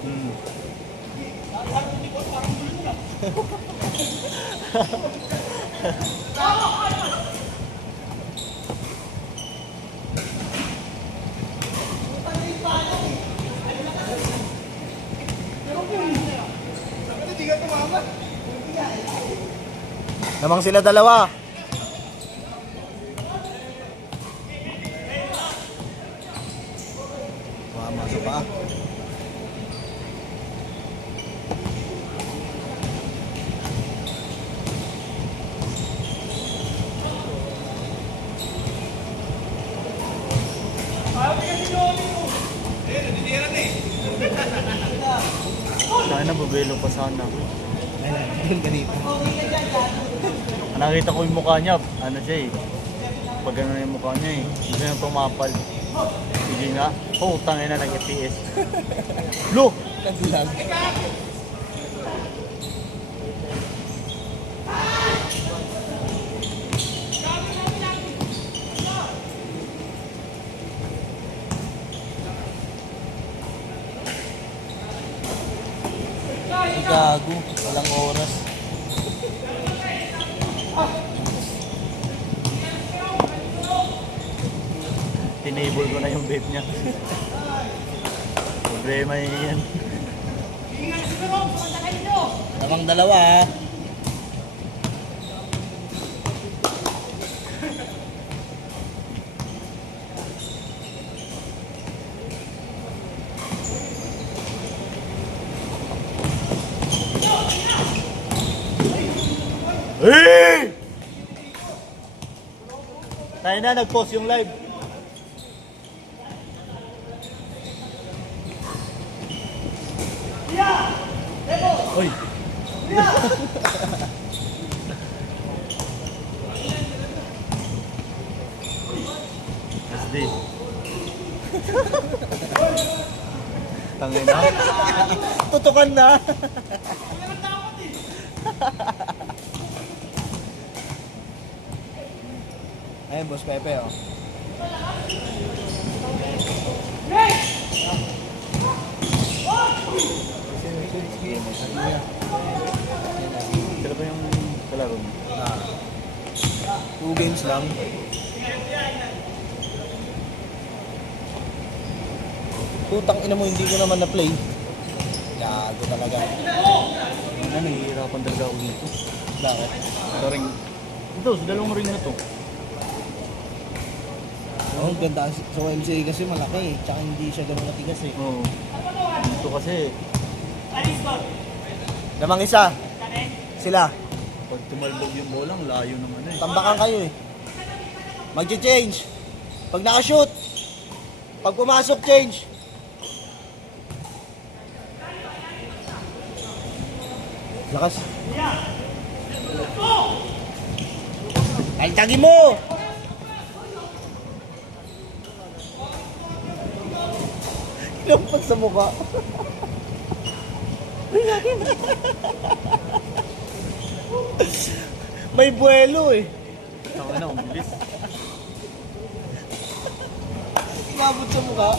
Namang sila dalawa. Masuk pa. Sana nababelo pa sana. Ayun, ganito. Nakita ko yung mukha niya, ano siya eh. Pag ano yung mukha niya eh. Gusto niya tumapal. Sige nga. Oh, tangin na nag-EPS. Lo! Naglag. Gago, walang oras. Tinable ko na yung vape niya. Problema yan. Namang dalawa ha. Hey! Tayo na, nag-post yung live. Uy! SD. Tangin na. Tutukan na. Ayun, Boss Pepe oh. Sila ba yung kalaro mo? 2 games lang. Putang ina mo, hindi ko naman na-play. Gago talaga. Ano, nahihirapan talaga ako dito. Bakit? Ito ring. Ito, sa dalawang ring na to. Oh, ganda. Sa OMCA kasi malaki eh. Tsaka hindi siya ganun matigas eh. Oo. Dito kasi, Namang isa. Sila. pag tumalbog yung bolang, layo naman eh. Tambakan kayo eh. Magche-change. Pag nakashoot. Pag pumasok, change. Lakas. Ay, tagi mo! Lumpat sa mukha. May buwelo eh. Tama na, umilis. Mabot sa mukha.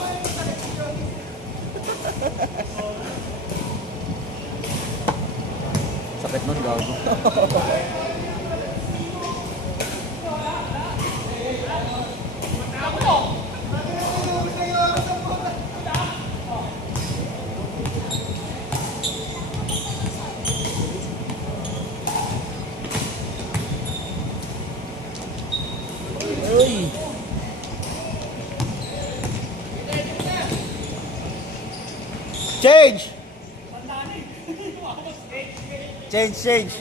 Sakit nun, gago. Uy. Change. Change.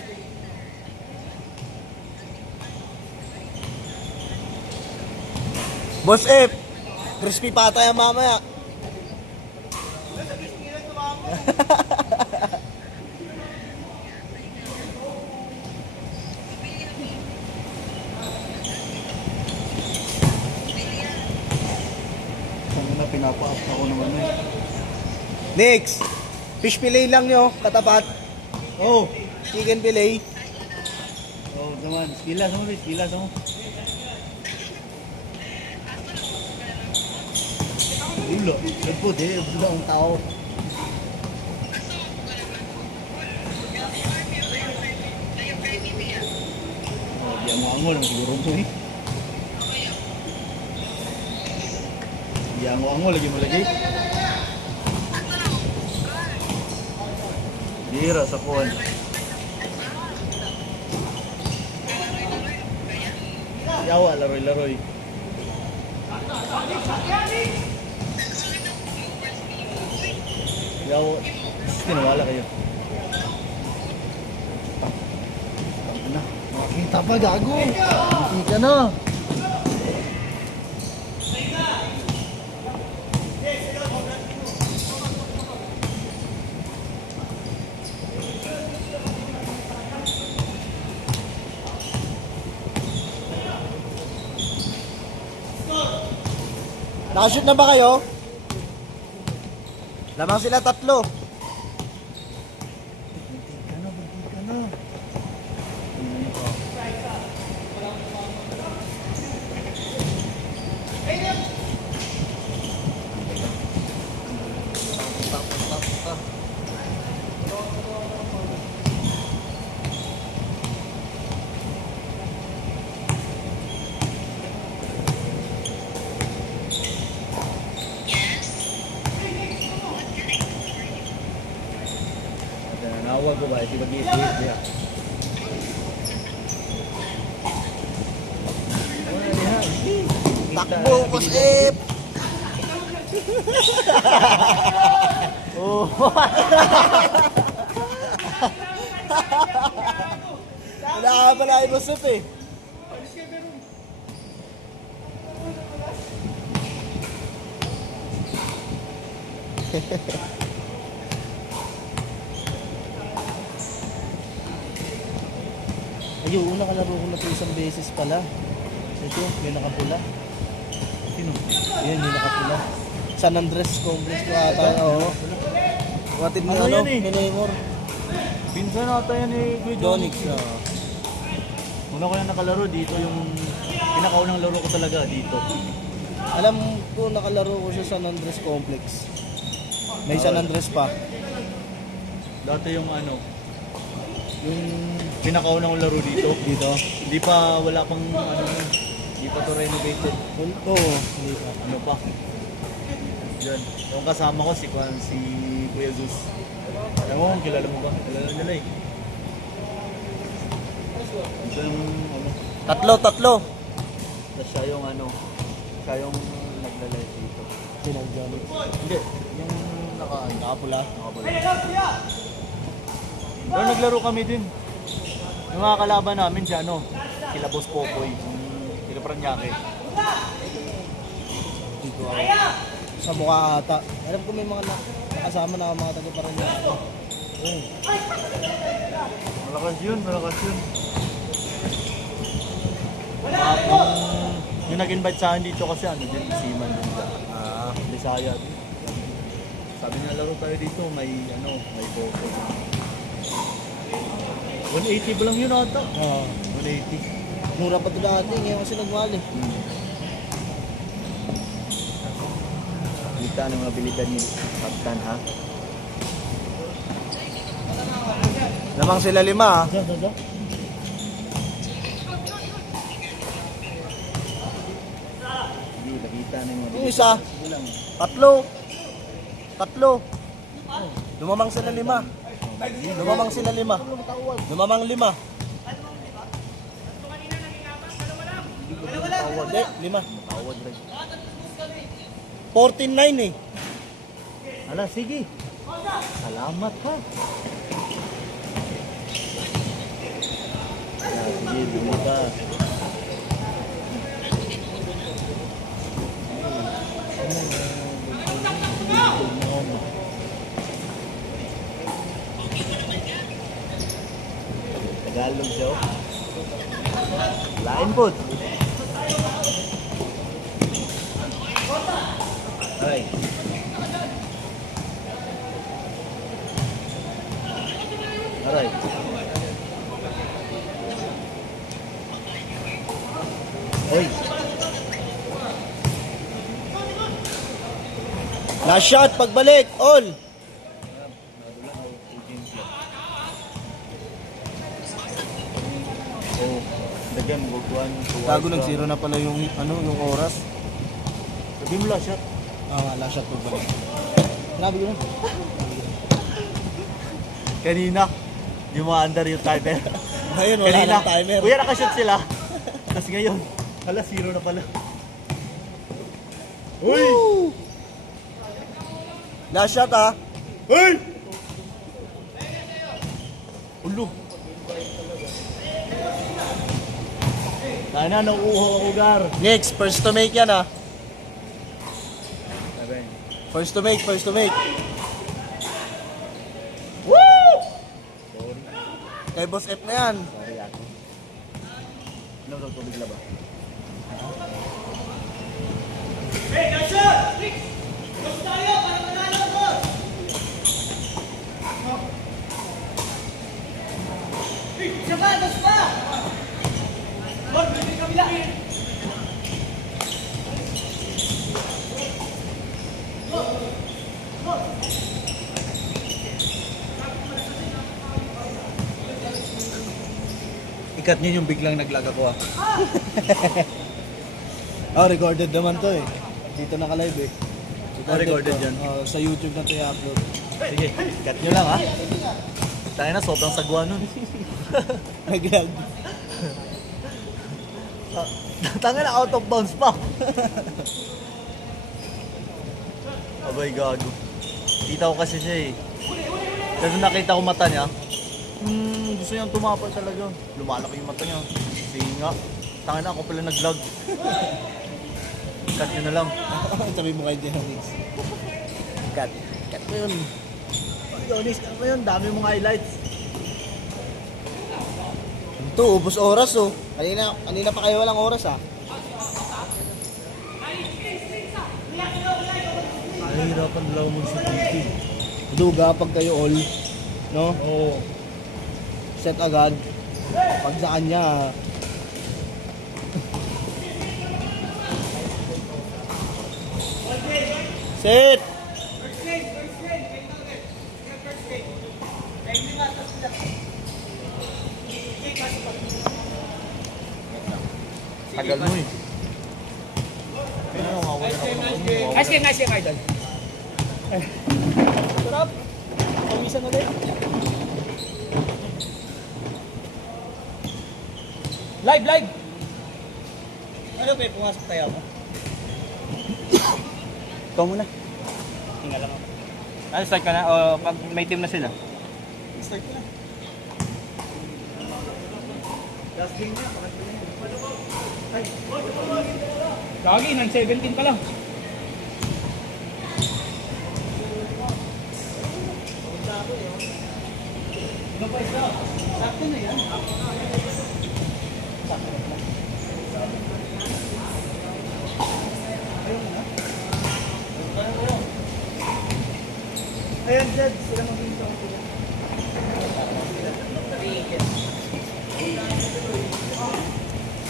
Boss F, crispy pata yan mamaya. Tama na, pinapa-up ako naman eh. Next, fish fillet lang nyo, katapat. Oh, chicken fillet. Oo naman, bilas mo, bis, bilas mo. Ulo, nagpud eh, buda ang tao. Oh, di mo angol, siguro mo eh. Di mo angol, lagi mo lagi. Dira sa kuwan. Yawa, laroy-laroy. Yawa. Tinawala kayo. Na, makita pa gago. Hindi ka na. Nakashoot na ba kayo? Lamang sila tatlo. Berhenti ka na. Nawag ko ba? Di ba gisip niya? Takbo ko, Sip! Oh. Wala ka pala mo, Sip eh. Ay, una kalaro ko na ito isang beses pala. Ito, may nakapula. Sino? Ayan, may nakapula. San Andres Complex ko ata. Oo. Watid mo Ano yan eh? Ni Neymar. Pinsan ata yan eh, Kuya Donix. Una ko na nakalaro dito yung pinakaunang laro ko talaga dito. Alam ko, nakalaro ko sa San Andres Complex. May San Andres pa. Dati yung ano, yung pinakaunang kong laro dito. Dito. Hindi pa, wala pang ano, hindi pa to renovated. Oo. Hindi pa. Ano pa? Diyan. Yung kasama ko si Kuya Zeus. Alam mo kung kilala mo ba? Kilala nila eh. Ito yung ano, Tatlo. tapos siya yung ano, siya yung naglalay dito. Sinang Johnny. Hindi, yung Nakapula. Pero naglaro kami din. Yung mga kalaban namin siya, ano, sila Boss Popoy, sila Paranaque. Dito ako. Sa mukha ata. Alam ko may mga nakasama na mga taga Paranaque. Oo. Malakas yun. Yung nag-invite sa akin dito kasi ano din, Seaman din siya. Bisaya din. Sabi niya laro tayo dito, may ano, may Popoy. 180 ba lang yun ata? Oo. 180. Mura pa ito dati. Ngayon kasi nagmahal eh. Kita ng mga bilidan ni Kaptan ha? Lamang sila 5 ah. Diyan. Hindi, nakita ng mga Yung isa. Tatlo. Lumamang sila 5. Lumamang 5. Hindi, 5. tawad rin. 14-9 eh. Ala, sige. Salamat ha. Sige, bumili ka. Tagalog siya. Lain po. Ay. Aray. Oy. Last shot, pagbalik, all. Oh, dagan gugwan. Gago nag-zero na pala yung yung oras. Sabi mo lang shot. Last shot pagbalik. Grabe yun. Kanina, yung mga under yung timer. Ngayon wala Kanina, nang timer. kuya nakashot sila. Tapos ngayon, Hala, 0 na pala. Uy! Last shot ah. Uy! Ulo. Sana nakuha ako, Gar. Next, first to make yan ah. First to make. Woo! Kay Boss F na yan. Sorry ako. Ano daw tubig ba? Ikat niyo yung biglang naglag ako ah. Oh, recorded naman to eh. Dito naka-live eh. Recorded yan? Sa YouTube na to i-upload. Sige, cut nyo lang ha. Tayo na, sobrang sagwa nun. Naglag. Tanga na, out of bounds pa. Abay, gago. Kita ko kasi siya eh. Kasi nakita ko mata niya. Gusto niyang tumapa talaga. Lumalaki yung mata niya. Sige nga. Tanga na, ako pala nag-vlog. Cut nyo na lang. Sabi mo kay Dennis. Cut mo yun. Dennis, cut mo yun. Dami mong highlights. Ito, ubos oras oh. Kanina pa kayo walang oras ah. Nahihirapan lang mo sa PT. Duga pag kayo all. No? Oo. Set agad. Pag sa kanya set! Tagal mo eh. Nice game, idol. Sarap. Pawisan na din. Live! Ano ba, pumasok tayo ako? Ikaw muna. Tingnan lang ako. Ano, start ka na? O pag may team na sila? Start ko na. Last game niya. Lagi, 9-17 pa lang. Sakto na yan. Ayan, Jed. Sila mag-intro.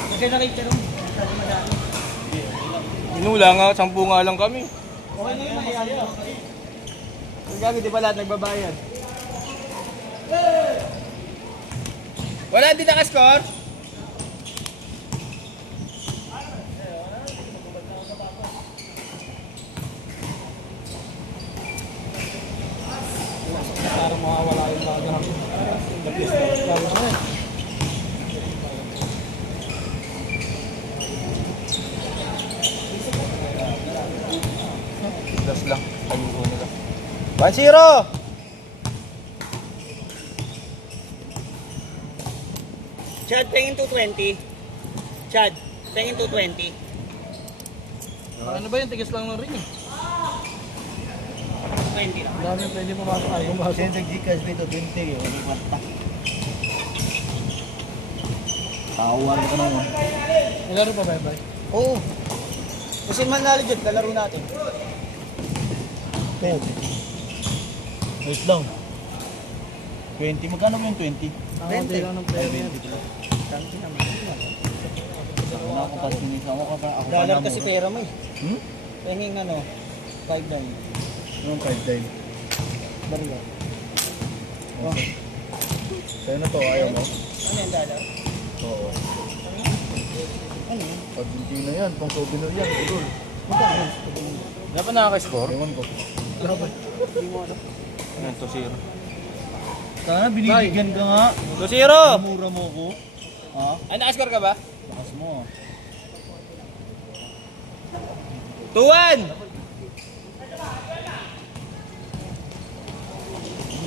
Magkano kayo pero? Inula nga, 10 nga lang kami. Okay na yun, ayan. Ang gabi, di ba lahat nagbabayad? Wala, hindi naka-score. Para mawawala yung mga gamit. Lalo na eh. Last lang. Ayuko nila. 1-0! Chad, tingin 220. Chad, tingin 220. Ano ba yun? Tigas lang ng ring eh. 20 lang. Ang dami pwede pumasok. Ayaw pumasok. Kasi nag-Gcash dito, 20. Yung kwanta. Tawag ka naman. Nilaro pa bye-bye. Oo. Kasi man legit, lalaro natin. Okay. Wait lang. 20. Magkano mo yung 20? Ang konti lang ng player niya. Tanti naman. Ako ako kasi ako ka pa ako. Dollar kasi pera mo eh. Hmm? Tingin ano, 5 dan. Yung 5 time. Bari lang. Oh. Sa'yo na to, ayaw mo? Ano yung dollar? Oo. Ano yun? Pag hindi na yan, pang souvenir yan, idol. Magkano? Dapat nakaka-score? Ewan ko. Hindi mo alam. Ano, 2-0. Sana binibigyan ka nga. 2-0! Mura mo ko. Ha? Ay, naka-score ka ba? Lakas mo. 2-1!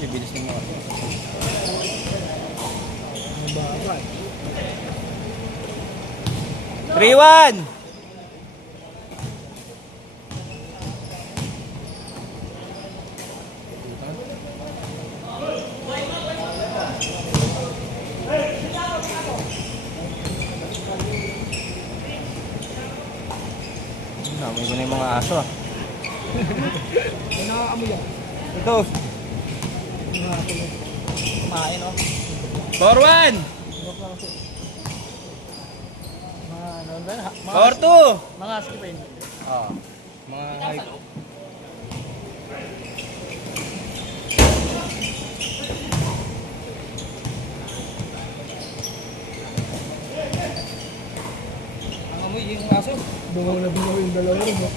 Bibilis ng mga. 3-1! Namoy ko na yung mga aso ah. Nakakaamoy yan. Ito. Kumain, no? 4-1! Mga ano ba yan? 4-2! Mga skipin. Ah, mga height. Ang amoy yung aso. Dungaw na dungaw yung dalawa rin, no?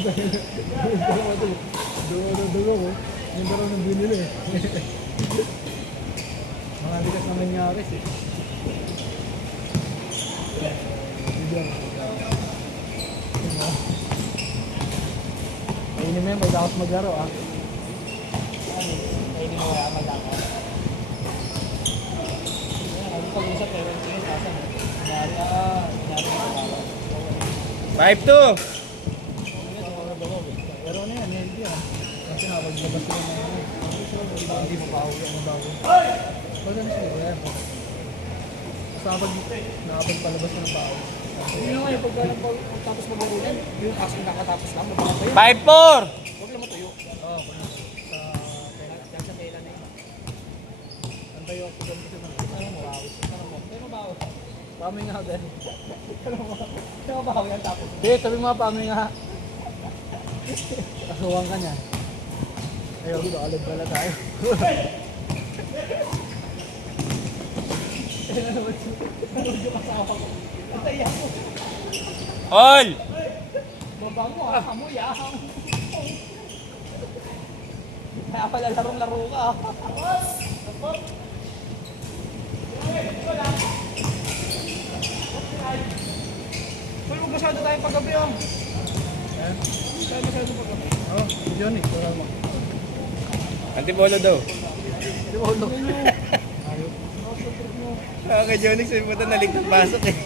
Dalawa to. Dungaw na dungaw, oh. Yung dalawa nang binili, eh. Mga likas na nanyaris, eh. Bigyan. Kainin mo yan, pwede ako maglaro, ah. Kainin mo kaya mag-ako. Ano pag-usap kayo? Sige, tasan. Nyari, nyari. 5-2! Pero ano yan, healthy, ah. Kasi napaglabas sila na yan. Hindi mo pa uwi ang bago. Pwede na sila, yan. Kapag nakapagpalabas na ng bago. Hindi nga yung pagkatapos mag-ulan, yung aso nakatapos lang, mababa pa yun. 5-4! Huwag lang matuyo. Oo, Sa kailan na yun. ang tayo ako doon kasi ng Ano mo? Pero bawo. pamay nga din. Pero bawo yan tapos. Hindi, sabi mo pamay nga. Kasuwang ka niya. Ayaw, bakalag pala tayo. All! Baba mo amoy Kaya pala larong-laro ka. Pero huwag masyado tayong paggabi ah. Masyado paggabi. Oh, yun eh. Wala mo. Antipolo daw. Di ba ulo? Ayaw. Kay Jonix, may puta naligtad pasok eh.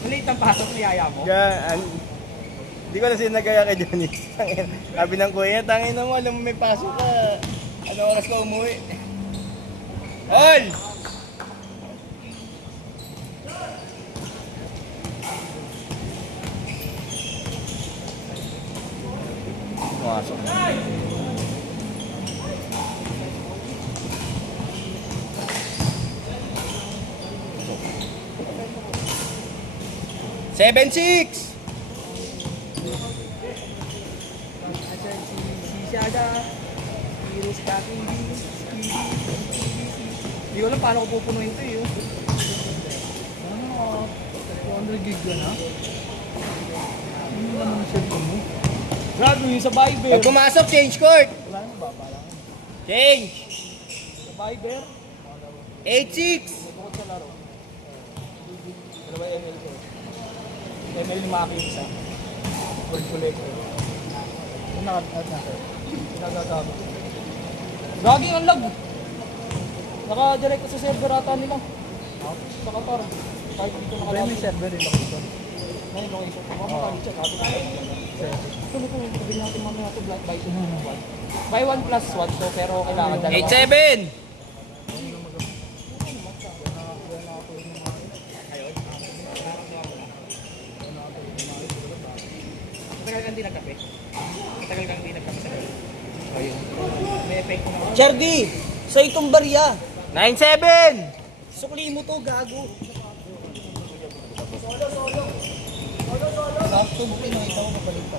Maliit ang pasok ni Yaya mo. Hindi ko na sinagaya kay Jonix. Sabi ng kuya, tangin na mo, alam mo may pasok ka. Ano oras ka umuwi? All! Pumasok. Seven, six! Si Shaga, Heroes Cutting, Hindi ko alam paano ko pupunuin ito eh. Ano? 200 gig yun, ha? Ano naman ang cellphone mo? Grabe yung sa Viber. Pag pumasok, change court! Wala naman ba? Pala. Change! Sa Viber. 8-6! Bukod sa laro. Dalawa ML ko. ML ni Maki isa. Gold collector. Ano naka-add na sir? Pinagagago. Gagi ang lag. Naka-direct sa server ata nila. Sa Qatar. Kahit dito Pero nakalagay. may server rin ako dito. Ngayon location. Mamakalit siya. Sabi ko. Ito sabihin natin mamaya ito buy 2 buy 1 plus 1 so pero kailangan dalawa. 8-7! Matagal kang di nagkape. Matagal kang di nagkape sa gabi. Ayun. May effect na. Chardy, sa itong barya. 9-7! Sukli mo to, gago. Sakto mo pinakita ko kapalik ka.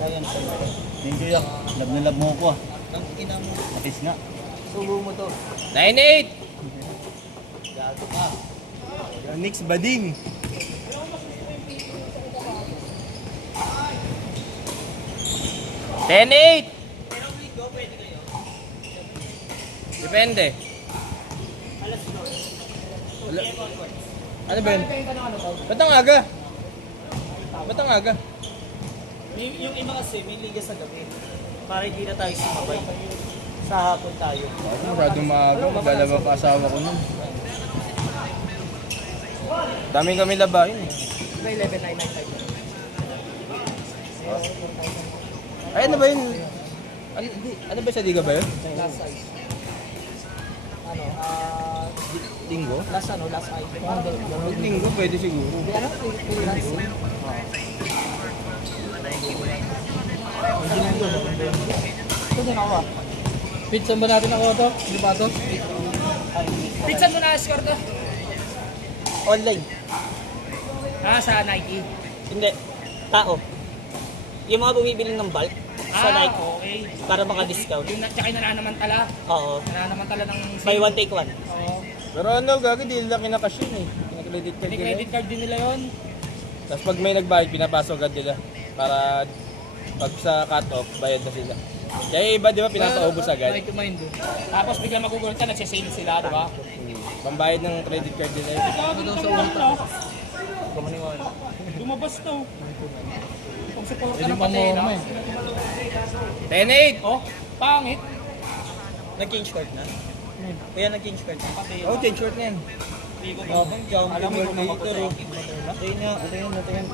Sayang sa'yo. Thank you, Yak. Love na love mo ako, ah. Ang ina mo. Atis nga. Subo mo to. 9-8! Gago ka. Jonix Bading. $10-8! Depende. Ano ba yun? Benta ng ano to? Ba't ang aga? Ba't ang aga? Yung iba kasi may liga sa gabi. Para hindi na tayo sumabay. Sa hapon tayo. Masyadong maaga. Maglalaba pa asawa ko nun. Daming kami labahin eh. May 11,995. Ay, ano ba yun? Ano ba sa liga ba yun? Last size. Ano, Linggo? last item. Linggo, pwede siguro. Ano, freelance. Ito din ako ah. Pizza ba natin ako to? Di ba to? Pizza mo na score to? Online. Sa Nike. Hindi. Tao. Yung mga bumibili ng bulk sa Nike Okay. para maka-discount. Yung tsaka yung nananamantala. Oo. Nananamantala ng... Buy one, take one. Oo. Pero ano, gagi, di nila kinakash yun eh. Kina-credit card May nila. credit card din nila yun. Tapos pag may nagbayad, pinapasok agad nila. Para pag sa cut-off, bayad na sila. Kaya yung iba, di ba, pinapaubos agad. Like mind do. Tapos biglang magugulat ka, nagsisale sila, di ba? Pambayad ng credit card nila yun. Ito daw sa ultra. Lumabas to. Kung support ka Hindi ng pa patay na. mo eh. 10-8! Oh, pangit. Nag-change card na? Kaya nag-change card na? Oh, change short na yan. Yabang jumping later oh. Ito yun.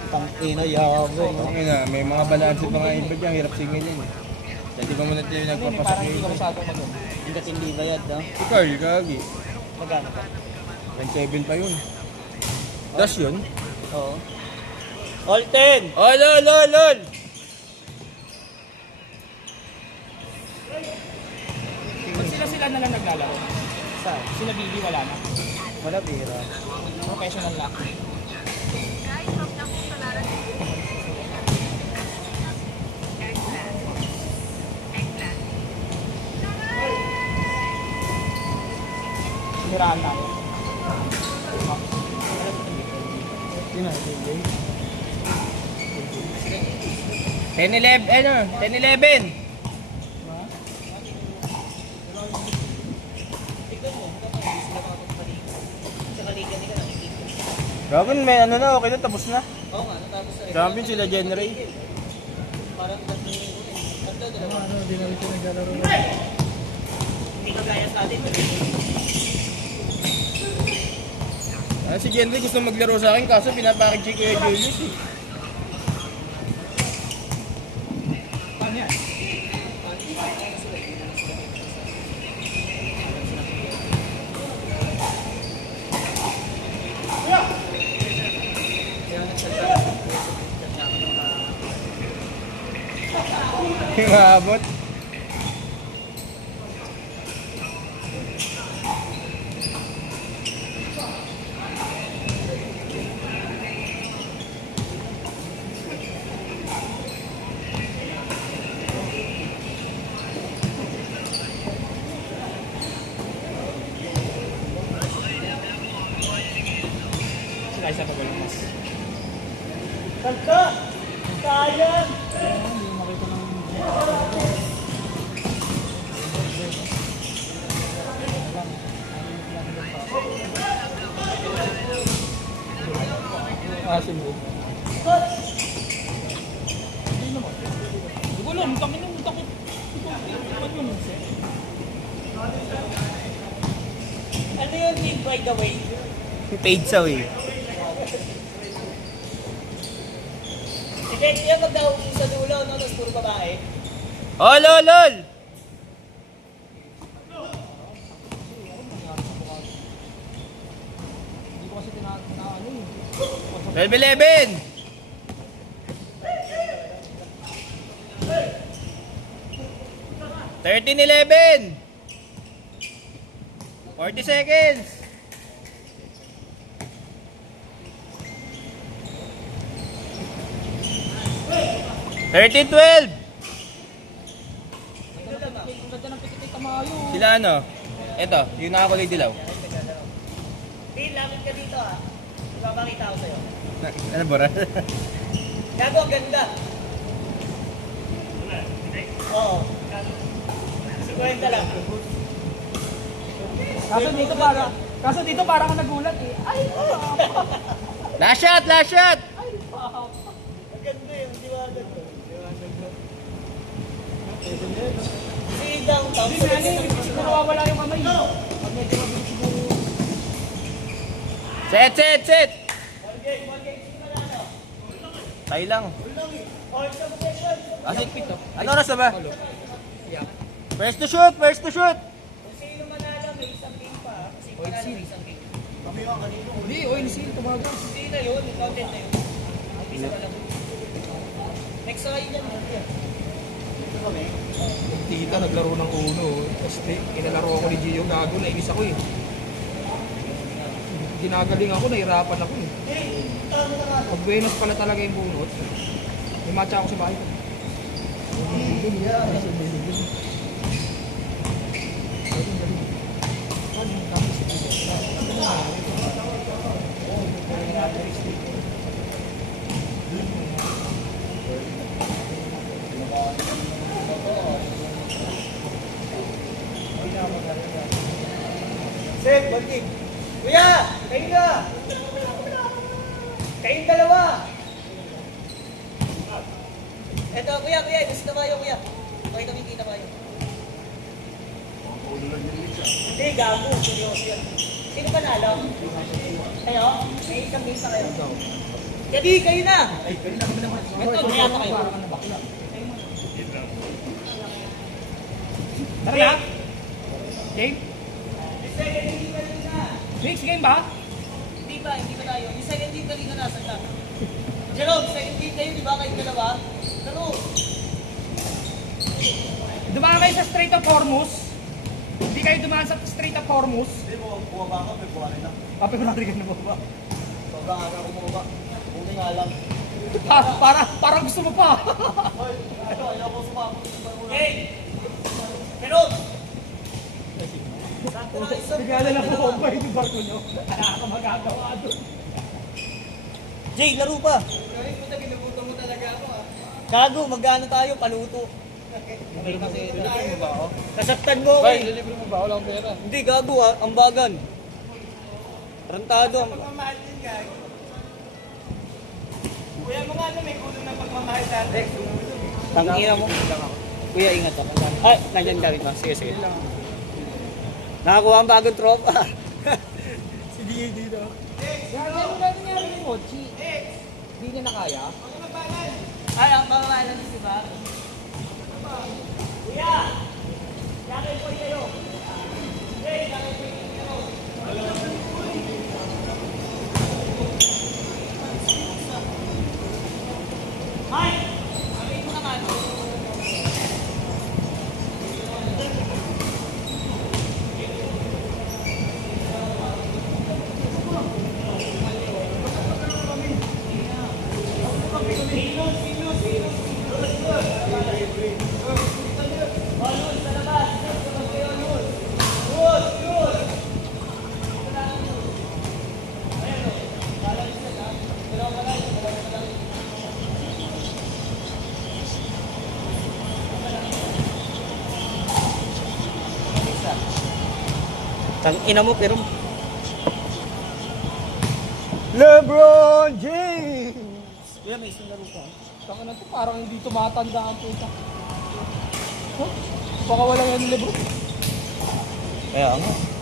Tangina yabang. Okay na, may mga balance at mga iba dyan, hirap singilin eh. Dati ba muna tayo nagpapasok Parang hindi ka yun? masyadong mag Hindi hindi bayad no? Si Carl, kagi. Magkano ka? 27 pa yun. Das yun? Oo. All 10! Oh, lol, lol, lol! Pag sila na lang naglalaro. Saan? Sila Bibi wala na. Wala pera. Professional lang. Siniraan tayo. 10-11, ano? 10-11! Gawin, may ano na, okay na, tapos na. Oo nga, natapos na rin. Champion sila Generate. Parang Ano, di na rin siya naglalaro. hindi ka gaya sa atin. Ah, si Generate gusto maglaro sa akin, kaso pinapakit si Kuya Julius eh. Paano yan? Yung maabot. Sila isa pagwalas. Kanta! Sayang! Asin mo. Wala, mutangin na, mutakot. Ano yung team by the way? Paid sa eh. Si Betty yung magdauwi sa dulo, no? Tapos puro babae. Oh, lol, lol! Hindi ko kasi tinaano eh. 12-11! 13-11! 40 seconds! 13-12! Ang ganda ng pikit tamayo. Sila ano? Eto, yung nakakulay dilaw. Dean, lapit ka dito ah. Ipapakita ko sa'yo. Ano ba? Gago, ang ganda. Oo. 50 lang. Kaso dito Kaso dito parang ako nagulat eh. Ay, Last shot! Last shot! Maganda yun, di ba agad? Si downtown, hindi na hindi na nawawala yung kamay. Pag medyo mabilis siguro. Set, set, set! Tayo lang. Asit pito. Ano oras na ba? First to shoot! First to shoot! sino manalo, may isang game pa. Kasi panalo, may isang game. Hindi, oil seal, tumagal. Hindi na yun, counted na yun. Isa pa lang. Next sa kayo dyan. Tita, naglaro ng uno. Tapos kinalaro ako ni Gio, gago, nainis ako eh. Ginagaling ako, nahirapan ako eh. Pag buenos pala talaga yung bunot, may matcha ako sa bahay. Sir, Bonjig. Kuya, kayo na. Kayong dalawa. Eto, kuya, gusto tayo, kuya. Okay kami kita tayo. Hindi, gago. Seryoso yan. Sino panalo? Kayo? May isang game pa kayo. Jadi, kayo na. Ito, maya na kayo. Tara na. Game? Next game ba? Hindi pa tayo. Yung second team kanina nasa na. Jerome, second team kayo, di ba kayong dalawa? Pero, Dumaan kayo sa Strait of Hormuz. Hindi kayo dumaan sa Strait of Hormuz. Hindi, bumaba ako, may buwanin na. Kapag natin kayo nababa. Sobrang aga ako bumaba. Buti nga lang. Parang gusto mo pa. Hoy, ayaw ko sumabot. hey! Jerome! Sakto na isang. Bigala na po ba yung barko nyo? Wala ka magagawa doon. Jay, laro pa. Gago, mag-ano tayo, paluto. Kasaktan mo ako Bay, eh. lilibre mo ba? Wala akong pera. Hindi, gago ah, ang bagan. Tarantado. Kuya mo nga may kulo ng pagmamahal dati. Tangina mo. Kuya, ingat ako. Ay, nandiyan ka rin ba? Sige, sige. Nakakuha ang bagong tropa. Si D.A. dito. Ano natin nga rin yung Mochi? Hindi niya na kaya? Ay, ang pangalan si ba? Kuya! Yakay po kayo. Hey, yakay po kayo. Ay! Sabi mo naman. Tang ina mo pero LeBron James. Kuya, may isang laro pa. Tanga na to, parang hindi tumatanda ang puta. Huh? Baka walang yan libro. Kaya nga.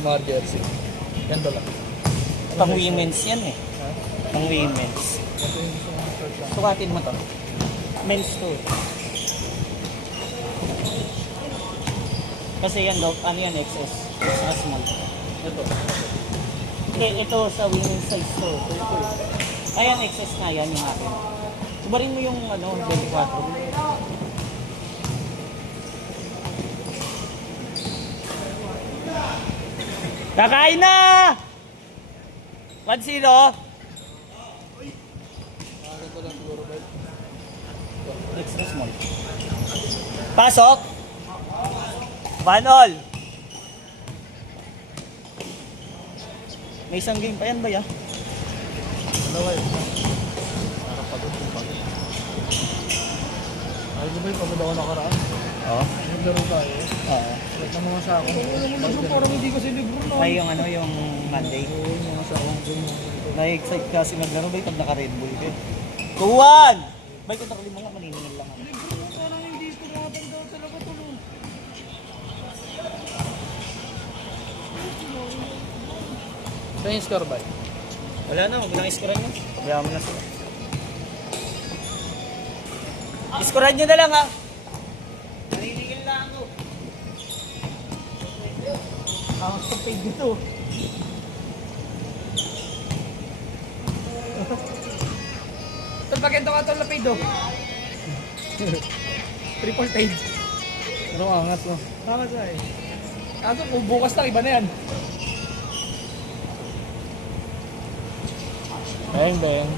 Kamar jersey. Yan doon lang. Pang women's yan eh. Pang women's. Sukatin mo to. Men's to. Kasi yan daw, ano yan, XS. Extra small. Ito. Hindi, ito sa women's size to. Ayan, XS na yan yung akin. Subarin mo yung ano, 24. Kakain na! 1-0. Ito lang siguro ba? Extra small. Pasok. 1-all. May isang game pa yan ba ya? Dalawa yun. Nakapagod yung pagod. Ay, di ba yung pagod ako nakaraan? Oo. Naglaro tayo. Oo. Wait ng mga sako. Parang hindi kasi libro no. Ay, yung ano, yung Monday. Oo, yung mga sakong game. Na-excite kasi maglaro ba pag naka-Red Bull ka? Kuwan! Bay, kung nakalima nga, maniningil lang. ako. Libro mo parang hindi ko makatanda talaga tulong. Saan yung score ba? Wala na, huwag lang iskoran nyo. Pabayaan mo na sila. Iskoran nyo na lang ha. Maniningil lang ako. Ako sa page dito. Tol, bagay ito ka tol, lapid oh. Triple page. Pero angat no. Tama sa eh. Kaso kung bukas lang, iba na yan. Bang bang.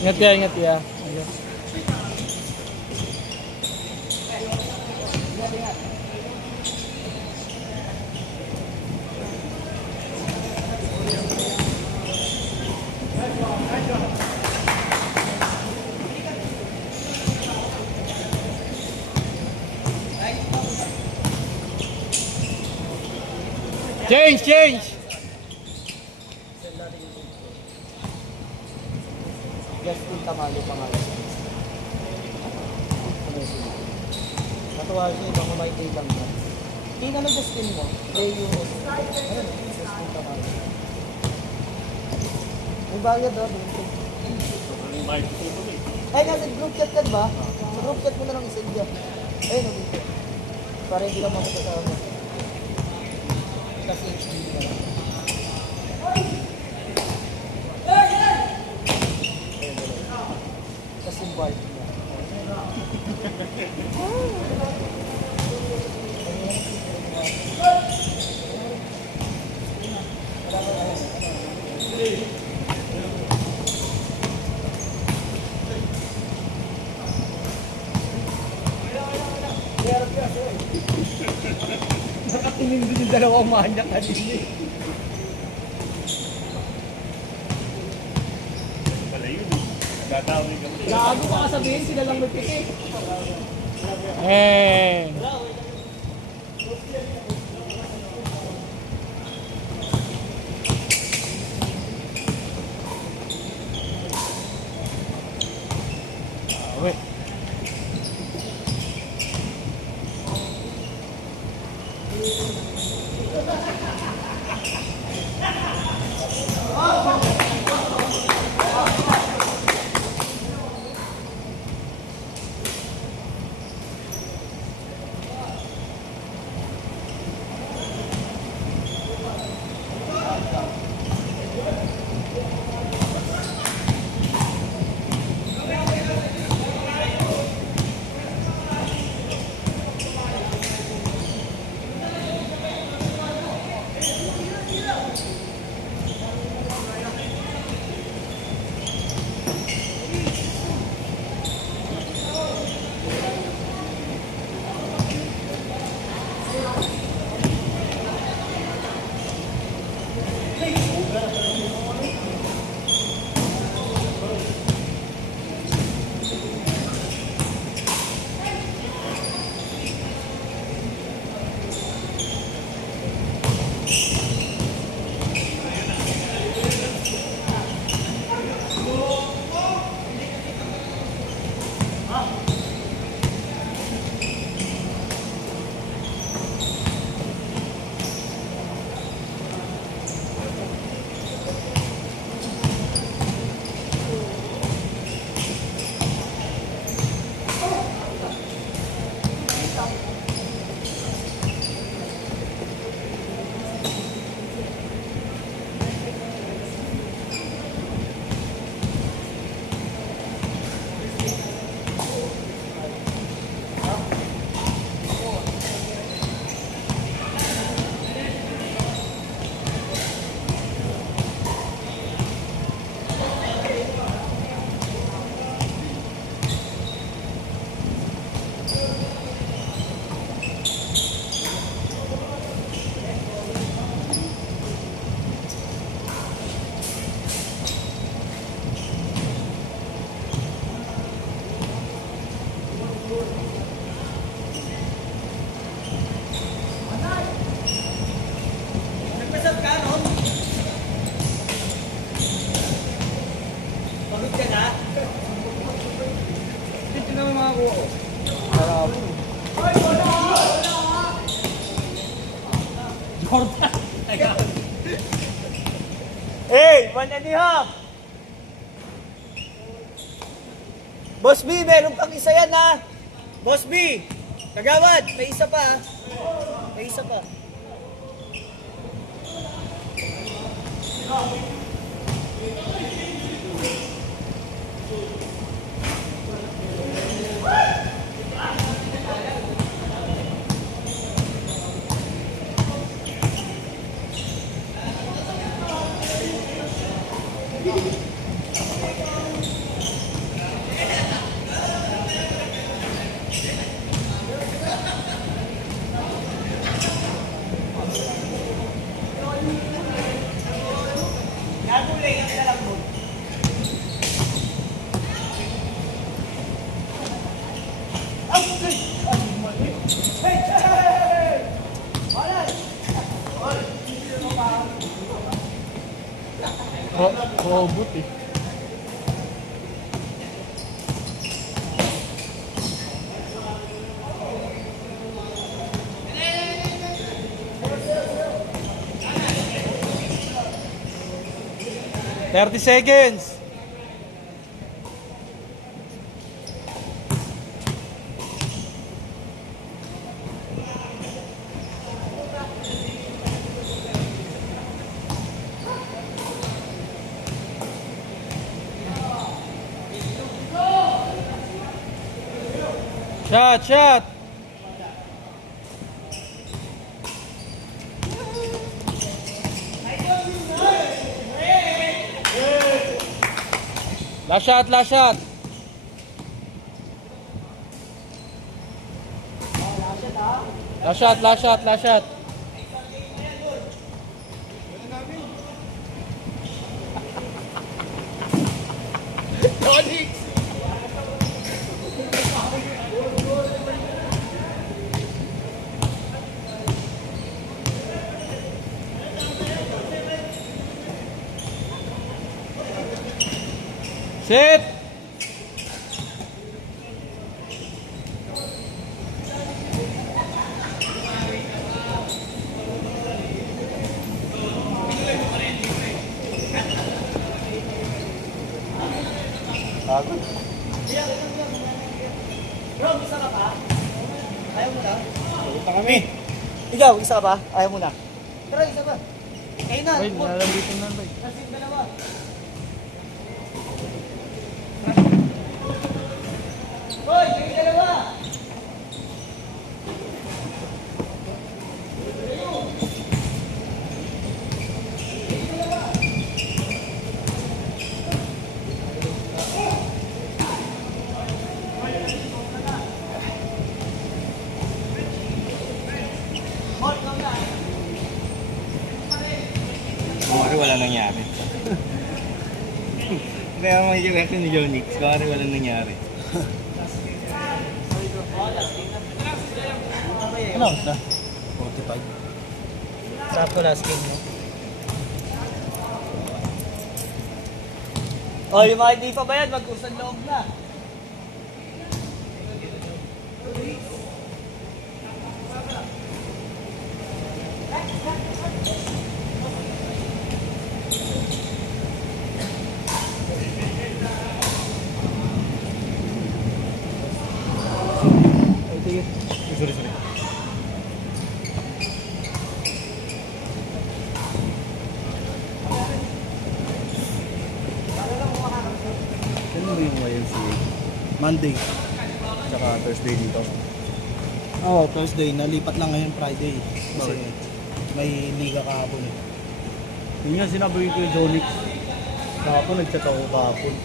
Ingat ya, ingat ya. Ayo. Change, change. Justin Tamalo pangalan. Natuwa siya, ibang may day lang yan. Tingnan ng Justin mo. Ayun. Ayun, Justin Tamalo. May bayad daw. Ay, nasa group chat ka ba? Sa group chat mo na lang isend dyan. Ayun, nandito. Para hindi lang makakasama. Kasi hindi na lang. Kasi bar niya. Nakatingin din yung dalawang manyak kanina eh. Gago ka sabihin, sila lang magpikit. Eh. Wait. 1.5. Boss B, meron pang isa yan ha. Boss B, kagawad, may isa pa ha. May isa pa. Robot eh. $30. Shot. Last shot. Last shot. Sit! Bro, isa ka pa? Ayaw mo na? Punta kami. Ikaw, isa ka pa? Ayaw mo na? Pero isa pa. Kayo na. Ay, nalalambitin na ba? Kasi dalawa. Hoy, kayo dalawa! Kumari wala nangyari. Kaya may reaction ni Jonix, kumari wala nangyari. Ano? 45. Sakto last game, no? Oh, yung mga hindi pa ba yan, mag-usad loob na. Sorry. Ano mo yung YMCA? Monday. Tsaka Thursday dito. Oo, Thursday. Nalipat lang ngayon Friday. Kasi may liga kahapon. Yun nga sinabi ko yung Jonix. Kahapon nag-chat ako kahapon.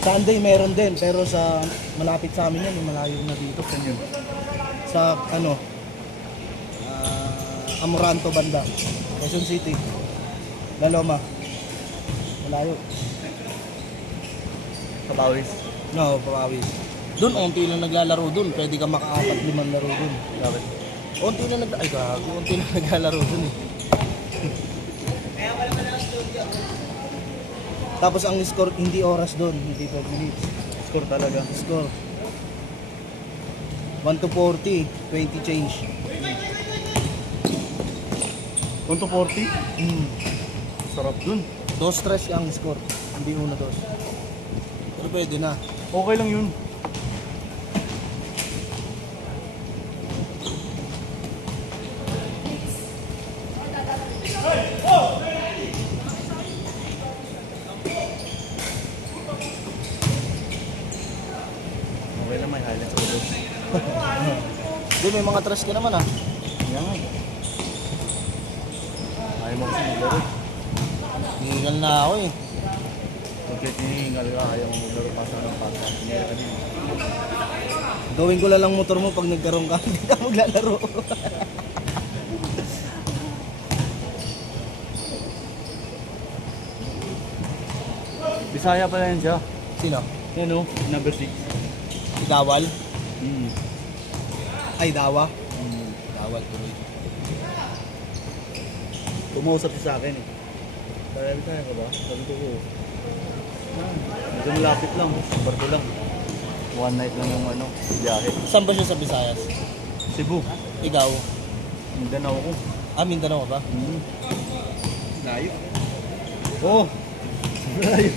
Sunday meron din, pero sa malapit sa amin yan, yung malayo na dito. Sa Amoranto banda, Quezon City, Laloma. Malayo. Kapawis. No, Pawawis. Doon, unti lang naglalaro doon. Pwede ka maka-4-5 laro doon. Bakit? Unti lang unti lang naglalaro doon eh. Tapos ang score, hindi oras doon, hindi 12 minutes. Score talaga. Score 1 to 40, 20 change. 1 to 40? sarap dun. 2-3 ang score. Hindi 1-2. Pero pwede na. Okay lang yun. Okay lang, may highlights ulo. Hindi, may mga trash ka naman ah. Yan nga. Ayaw mo kasi maglaro. Hingal na ako eh. Pagkat hinihingal ka, ayaw mo maglaro pa sa ng pata. Hingal ka din. Gawin ko lang motor mo pag nagkaroon ka. Hindi ka maglalaro. Bisaya pala yan siya. Sino? Yan o, number 6. Dawal? Hmm. Ay, Dawa? Dawal tuloy. Tumausap siya sa akin eh. Sabi tayo ka ba? Sabi ko, oo. Medyo malapit lang, barko lang. One night lang yung ano, biyahe. Saan ba siya sa Visayas? Cebu, Ikaw? Mindanao ko. Ah, Mindanao ka ba? Layo. Oo, malayo.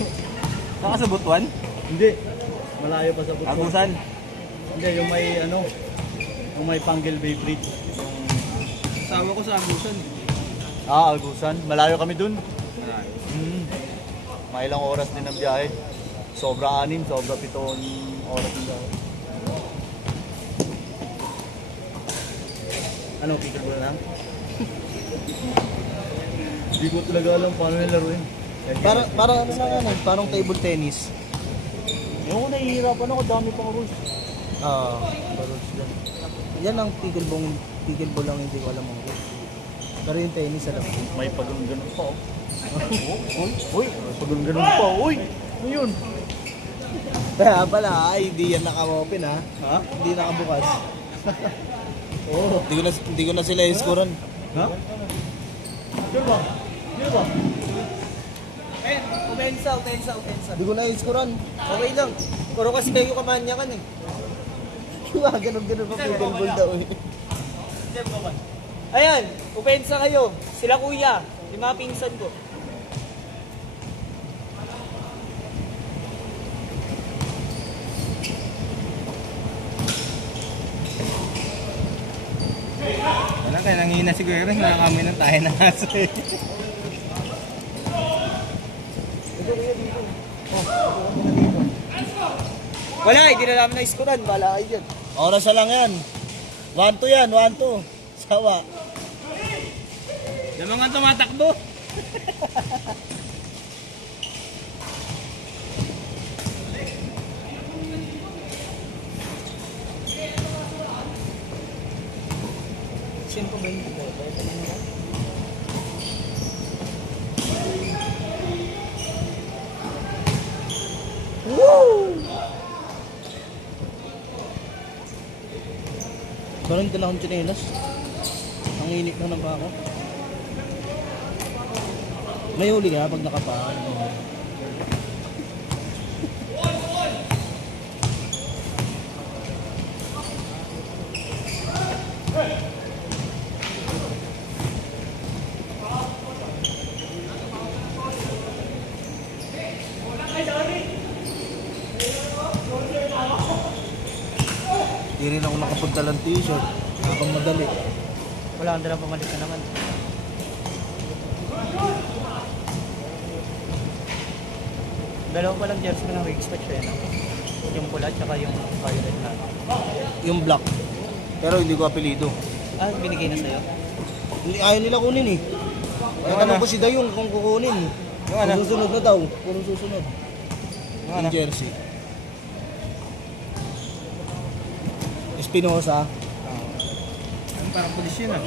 Saka sa Butuan? Hindi, malayo pa sa Bukod. Agusan? Hindi, yung may ano, yung may Pangal Bay Bridge. Yung... Asawa ko sa Agusan. Agusan. Malayo kami dun. Malayo. May ilang oras din ang biyahe. Sobra 6, sobra 7 oras din daw. Ano, picture mo lang? Hindi ko talaga alam paano yung laruin. Parang ano na yan, parang table tennis. Yung nahihirapan ako, dami pang rules. Baruls dyan. Yan ang pickleball lang hindi ko alam ang rules. Pero yung tennis alam ko. May pagano'n pa oh. Uy, may pagano'n pa. Uy, ano yun? Kaya pala, hindi yan naka-open ha. Ha? Hindi nakabukas. Oo. Hindi ko na sila i-scorean. Ha? Sure ba? Sure ba? Umensa. Hindi ko na i-scorean. Okay lang. Pero kasi kayo kamanya kan eh. Ganun pa pickleball daw eh. Ayan, upensa kayo. Sila kuya, yung mga pinsan ko. Wala kaya nangihina si Kuya Ren, nakakami ng tayo na aso eh. Wala, hindi na namin na-scorean. Bala kayo dyan. Oras na lang yan. 1-2 yan, 1-2. Sawa. Yung mga tumatakbo. Sino pa ba yung Parang dala akong tsinelas. Ang init na ba ako? May huli ka pag nakapa. Hindi rin ako nakapagdala ng t-shirt. Nakakamadali. Wala kang dala pamalit ka naman. Dalawa pa lang jersey ng Wings Patch eh. Yung pula tsaka yung violet na. Yung black. Pero hindi ko apelido. Ah, binigay na sa'yo. Ayaw nila kunin eh. Kaya tanong ko si Dayong kung kukunin. Yung ano? Kung susunod na daw. Kung susunod. Yung ano? Yung jersey. Espinosa. Parang pulis yun ah.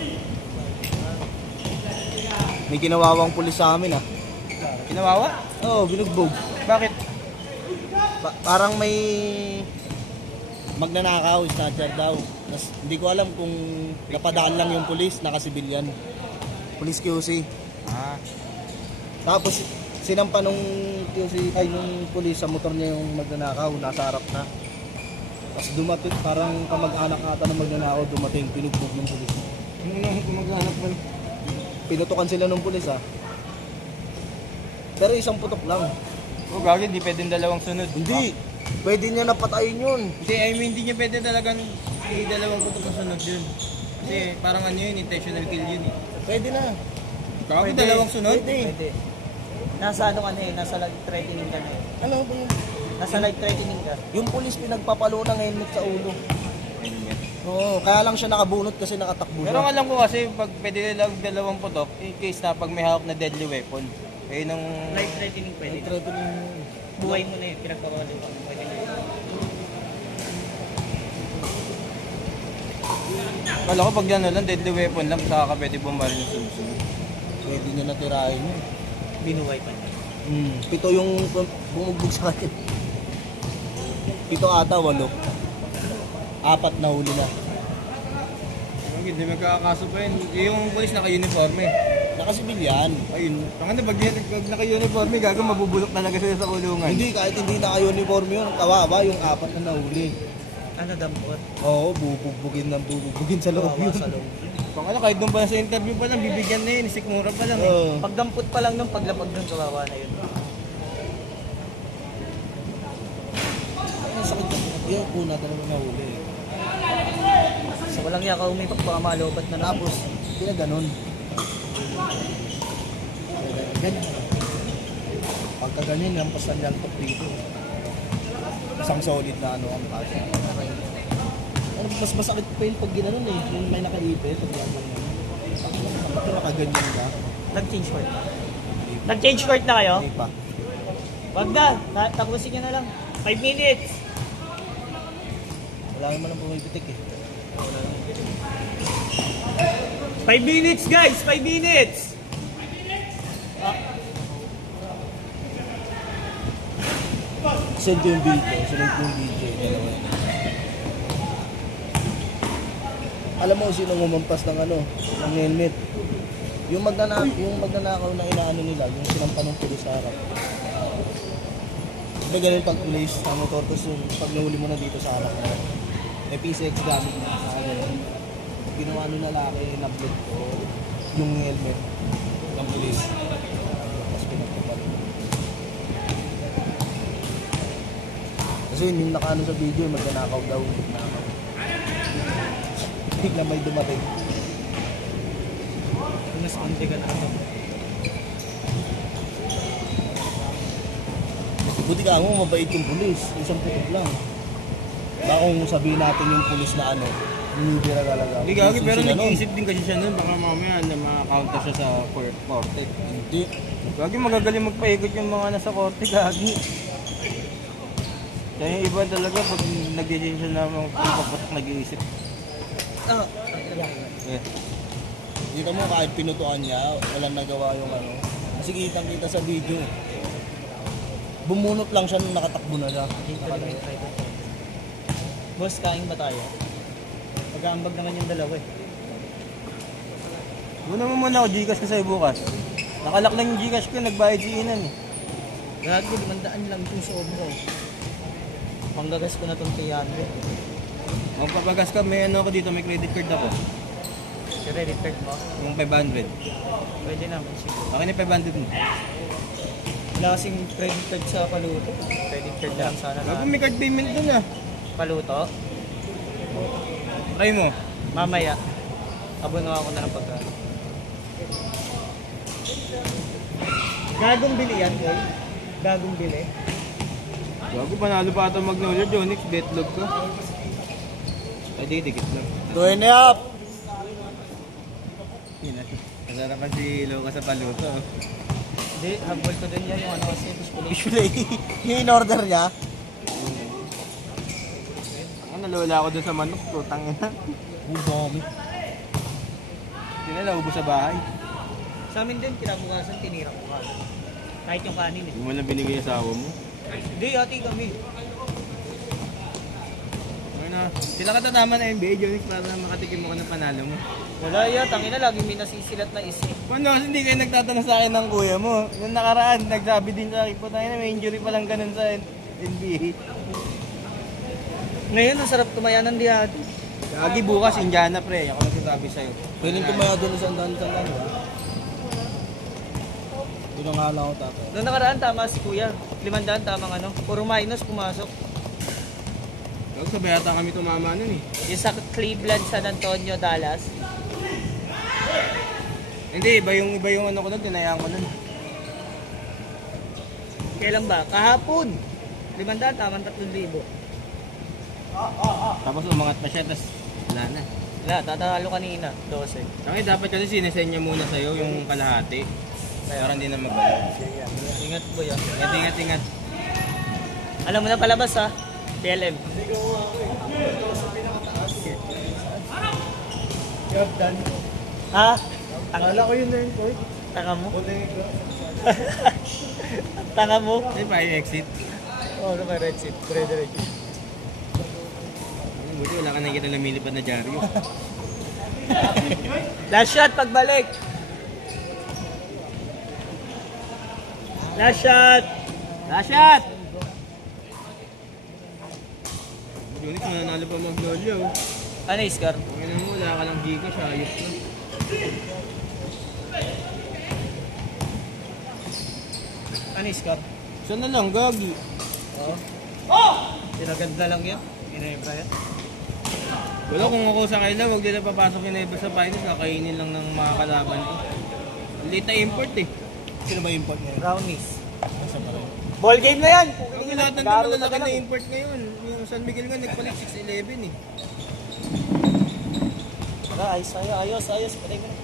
May ginawawang pulis sa amin ah. Kinawawa? Oo, binugbog. Bakit? Parang may magnanakaw, snatcher daw. Tas, hindi ko alam kung napadaan lang yung pulis, nakasibilyan. Police QC. Ah. Tapos sinampa nung QC, ay nung pulis sa motor niya yung magnanakaw, nasa harap na. Tapos dumating, parang kamag-anak ata ng magnanakaw dumating, pinugbog yung pulis. Yung unang maghanap man. Pinutukan sila ng pulis ah. Pero isang putok lang. O gagi, hindi pwedeng dalawang sunod. Hindi. Pwede niya napatayin yun. Kasi I mean, hindi niya pwede talagang dalawang putok na sunod yun. Kasi parang ano yun, intentional kill yun eh. Pwede na. Gagi, dalawang sunod? Pwede. Nasa ano ka na eh, nasa light threatening ka na eh. Ano ba yun? Nasa light threatening ka. Yung pulis pinagpapalo ng helmet sa ulo. Ayun nga. Oo, kaya lang siya nakabunot kasi nakatakbo Pero ang siya. alam ko kasi, pag pwede lang dalawang putok, in case na pag may hawak na deadly weapon. Ayun ang... Light threatening pwede. Threatening. Buhay mo na eh, pinagpapawali ka. Pwede na yun. Kala ko pag gano'n lang, deadly weapon lang, saka ka pwede bumaril yung sunod-sunod. Pwede niya natirahin yun. Binuhay pa niya. Pito yung bumugbog sa kanya. Pito ata, 8. 4 na huli na. Hindi magkakaso pa yun. Yung polis naka-uniforme. Nakasibil yan. Ayun. Tanga na, pag naka-uniforme, gago mabubulok talaga sila sa kulungan. Hindi, kahit hindi naka-uniform yun. Kawawa yung 4 na nahuli. Ano dampot? Oo, bubugbugin sa loob yun. Sa loob. Tanga na, kahit doon pa sa interview pa lang, bibigyan na yun. Sikmura pa lang eh. Oo. Pagdampot pa lang nung paglapag ng kawawa na yun. Ang sakit na. Yung una talaga nahuli. Sa walang yakaw may pagpamalobat na naman. Tapos, pinaganon. Ganyan. Pagka ganyan, lampasan niya ang top dito. Isang solid na ano ang pasya. Ano, mas masakit pa yun pag ginanon eh. Yung may nakaipit, pag gano'n. Bakit nakaganyan ka? Nag-change court. Nag-change court na kayo? Hindi pa. Wag na. Tapusin nyo na lang. 5 minutes. Wala naman ang pumipitik eh. 5 minutes guys! 5 minutes! Send ko yung video. Sinend ko yung video. Dalawa. Alam mo sino ngumampas ng ano, ng helmet. Yung magnanakaw na inaano nila, yung sinampa ng pulis sa harap. Diba ganun pag pulis sa motor, tapos yung pag nahuli mo na dito sa harap mo, may PCX gamit na sa ano. Ginawa nung lalaki, inablog ko yung helmet ng pulis. Tapos pinagkapat. Kasi yung nakaano sa video, magnanakaw daw. Magnanakaw. Bigla may dumating. Mas konti ka na ito. Buti ka mo, mabait yung pulis. Isang putok lang. Baka kung sabihin natin yung pulis na ano, hindi na talaga. Hindi gagi, pero Sila nun. nag-iisip din kasi siya nun. Baka mamaya na maka-counter siya sa korte. Hindi. Gagi, magagaling magpaikot yung mga nasa korte, gagi. Kaya yung iba talaga, pag nag-iisip siya na papatak nag-iisip. Yeah. Dito mo kahit pinutuan niya, walang nagawa yung ano. Kasi kitang-kita sa video. Bumunot lang siya nung nakatakbo na siya. Boss, kain ba tayo? Pag-aambag naman yung dalawa eh. Muna mo muna ako, Gcash ko sa'yo bukas. Nakalak lang yung Gcash ko, nagbayad si Inan eh. Gago, 500 lang itong sobra eh. Panggagas ko na itong 300. Kung papagas ka, may ano ako dito, may credit card ako. Credit card mo? Yung 500. Pwede naman siguro. Okay na 500 mo. Wala kasing credit card sa Paluto. Credit card lang sana Gagi, na. may card payment dun ah. Paluto? Try mo. Mamaya. Abono ako na ng pagkain. Gagong bili yan, guys. Gagong bili. Gago, panalo pa ata Magnolia, Jonix, betlog ka. Ay, dikit lang. 2 and a half! Yun ah. Masarap kasi loka sa paluto. Hindi, habol ko din yan yung ano kasi. Usually, yung in-order niya, Ang nalawala ako dun sa manok, tutang ina. dami. Hindi na naubos sa bahay. Sa amin din, kinabukasan, tinira ko ka. Kahit yung kanin eh. Hindi mo lang binigay sa asawa mo. Hindi, hati kami. Ano, sila ka tatama na NBA, Jonix, para makatikim mo ka ng panalo mo. Wala yan, tangin na lagi may nasisilat na isip. Ano, hindi kayo nagtatanong sa akin ng kuya mo. Yung nakaraan, nagsabi din sa akin, puta na may injury pa lang ganun sa NBA. Ngayon, ang sarap tumaya ng dihati. Lagi bukas, Indiana pre, ako nagsasabi sa'yo. Pwedeng tumaya doon sa sandaan, ba? Pwedeng Hanggang nga lang ako tatay. Noong nakaraan, tama si Kuya. 500, tamang ano. Puro minus pumasok. Huwag sabay yata kami tumama nun eh. Yung sa Cleveland, San Antonio, Dallas. Hindi, iba yung ano ko nun, tinayaan ko nun. Kailan ba? Kahapon. 500, tamang 3,000. Tapos umangat pa siya, tapos wala na. Wala, tatalo kanina. 12. Kaya dapat kasi sinesend niya muna sa'yo yung kalahati. Para hindi na magbayo. Ingat po yan. Ingat. Alam mo na palabas ha. PLM. Jordan. Ha? Akala ko yun na yun, Koy. Tanga mo? Puti. Tanga mo? Hindi pa yung exit. Oo, ano may red seat. Dire-diretso. Buti wala ka nakikita na milipad na dyaryo. Last shot pagbalik. Last shot. Last shot. Junit, mananalo pa Magnolia oh. Ano yung score? Kaya mo, wala ka ng Gcash, ayos na. Ano yung score? Saan na lang, gagi? Tinagad na lang yun. Inebra yan. Wala kung ako sa kaila, huwag nila papasok yung Nebra sa finals, kakainin lang ng mga kalaban ko. Late na import eh. Sino ba import niya? Brownies. Nasa pa rin. Ball game na yan. Ang lahat ng malalaki na import ngayon. Yung San Miguel nga, nagpalit 6-11 eh. Ayos. Patay mo na.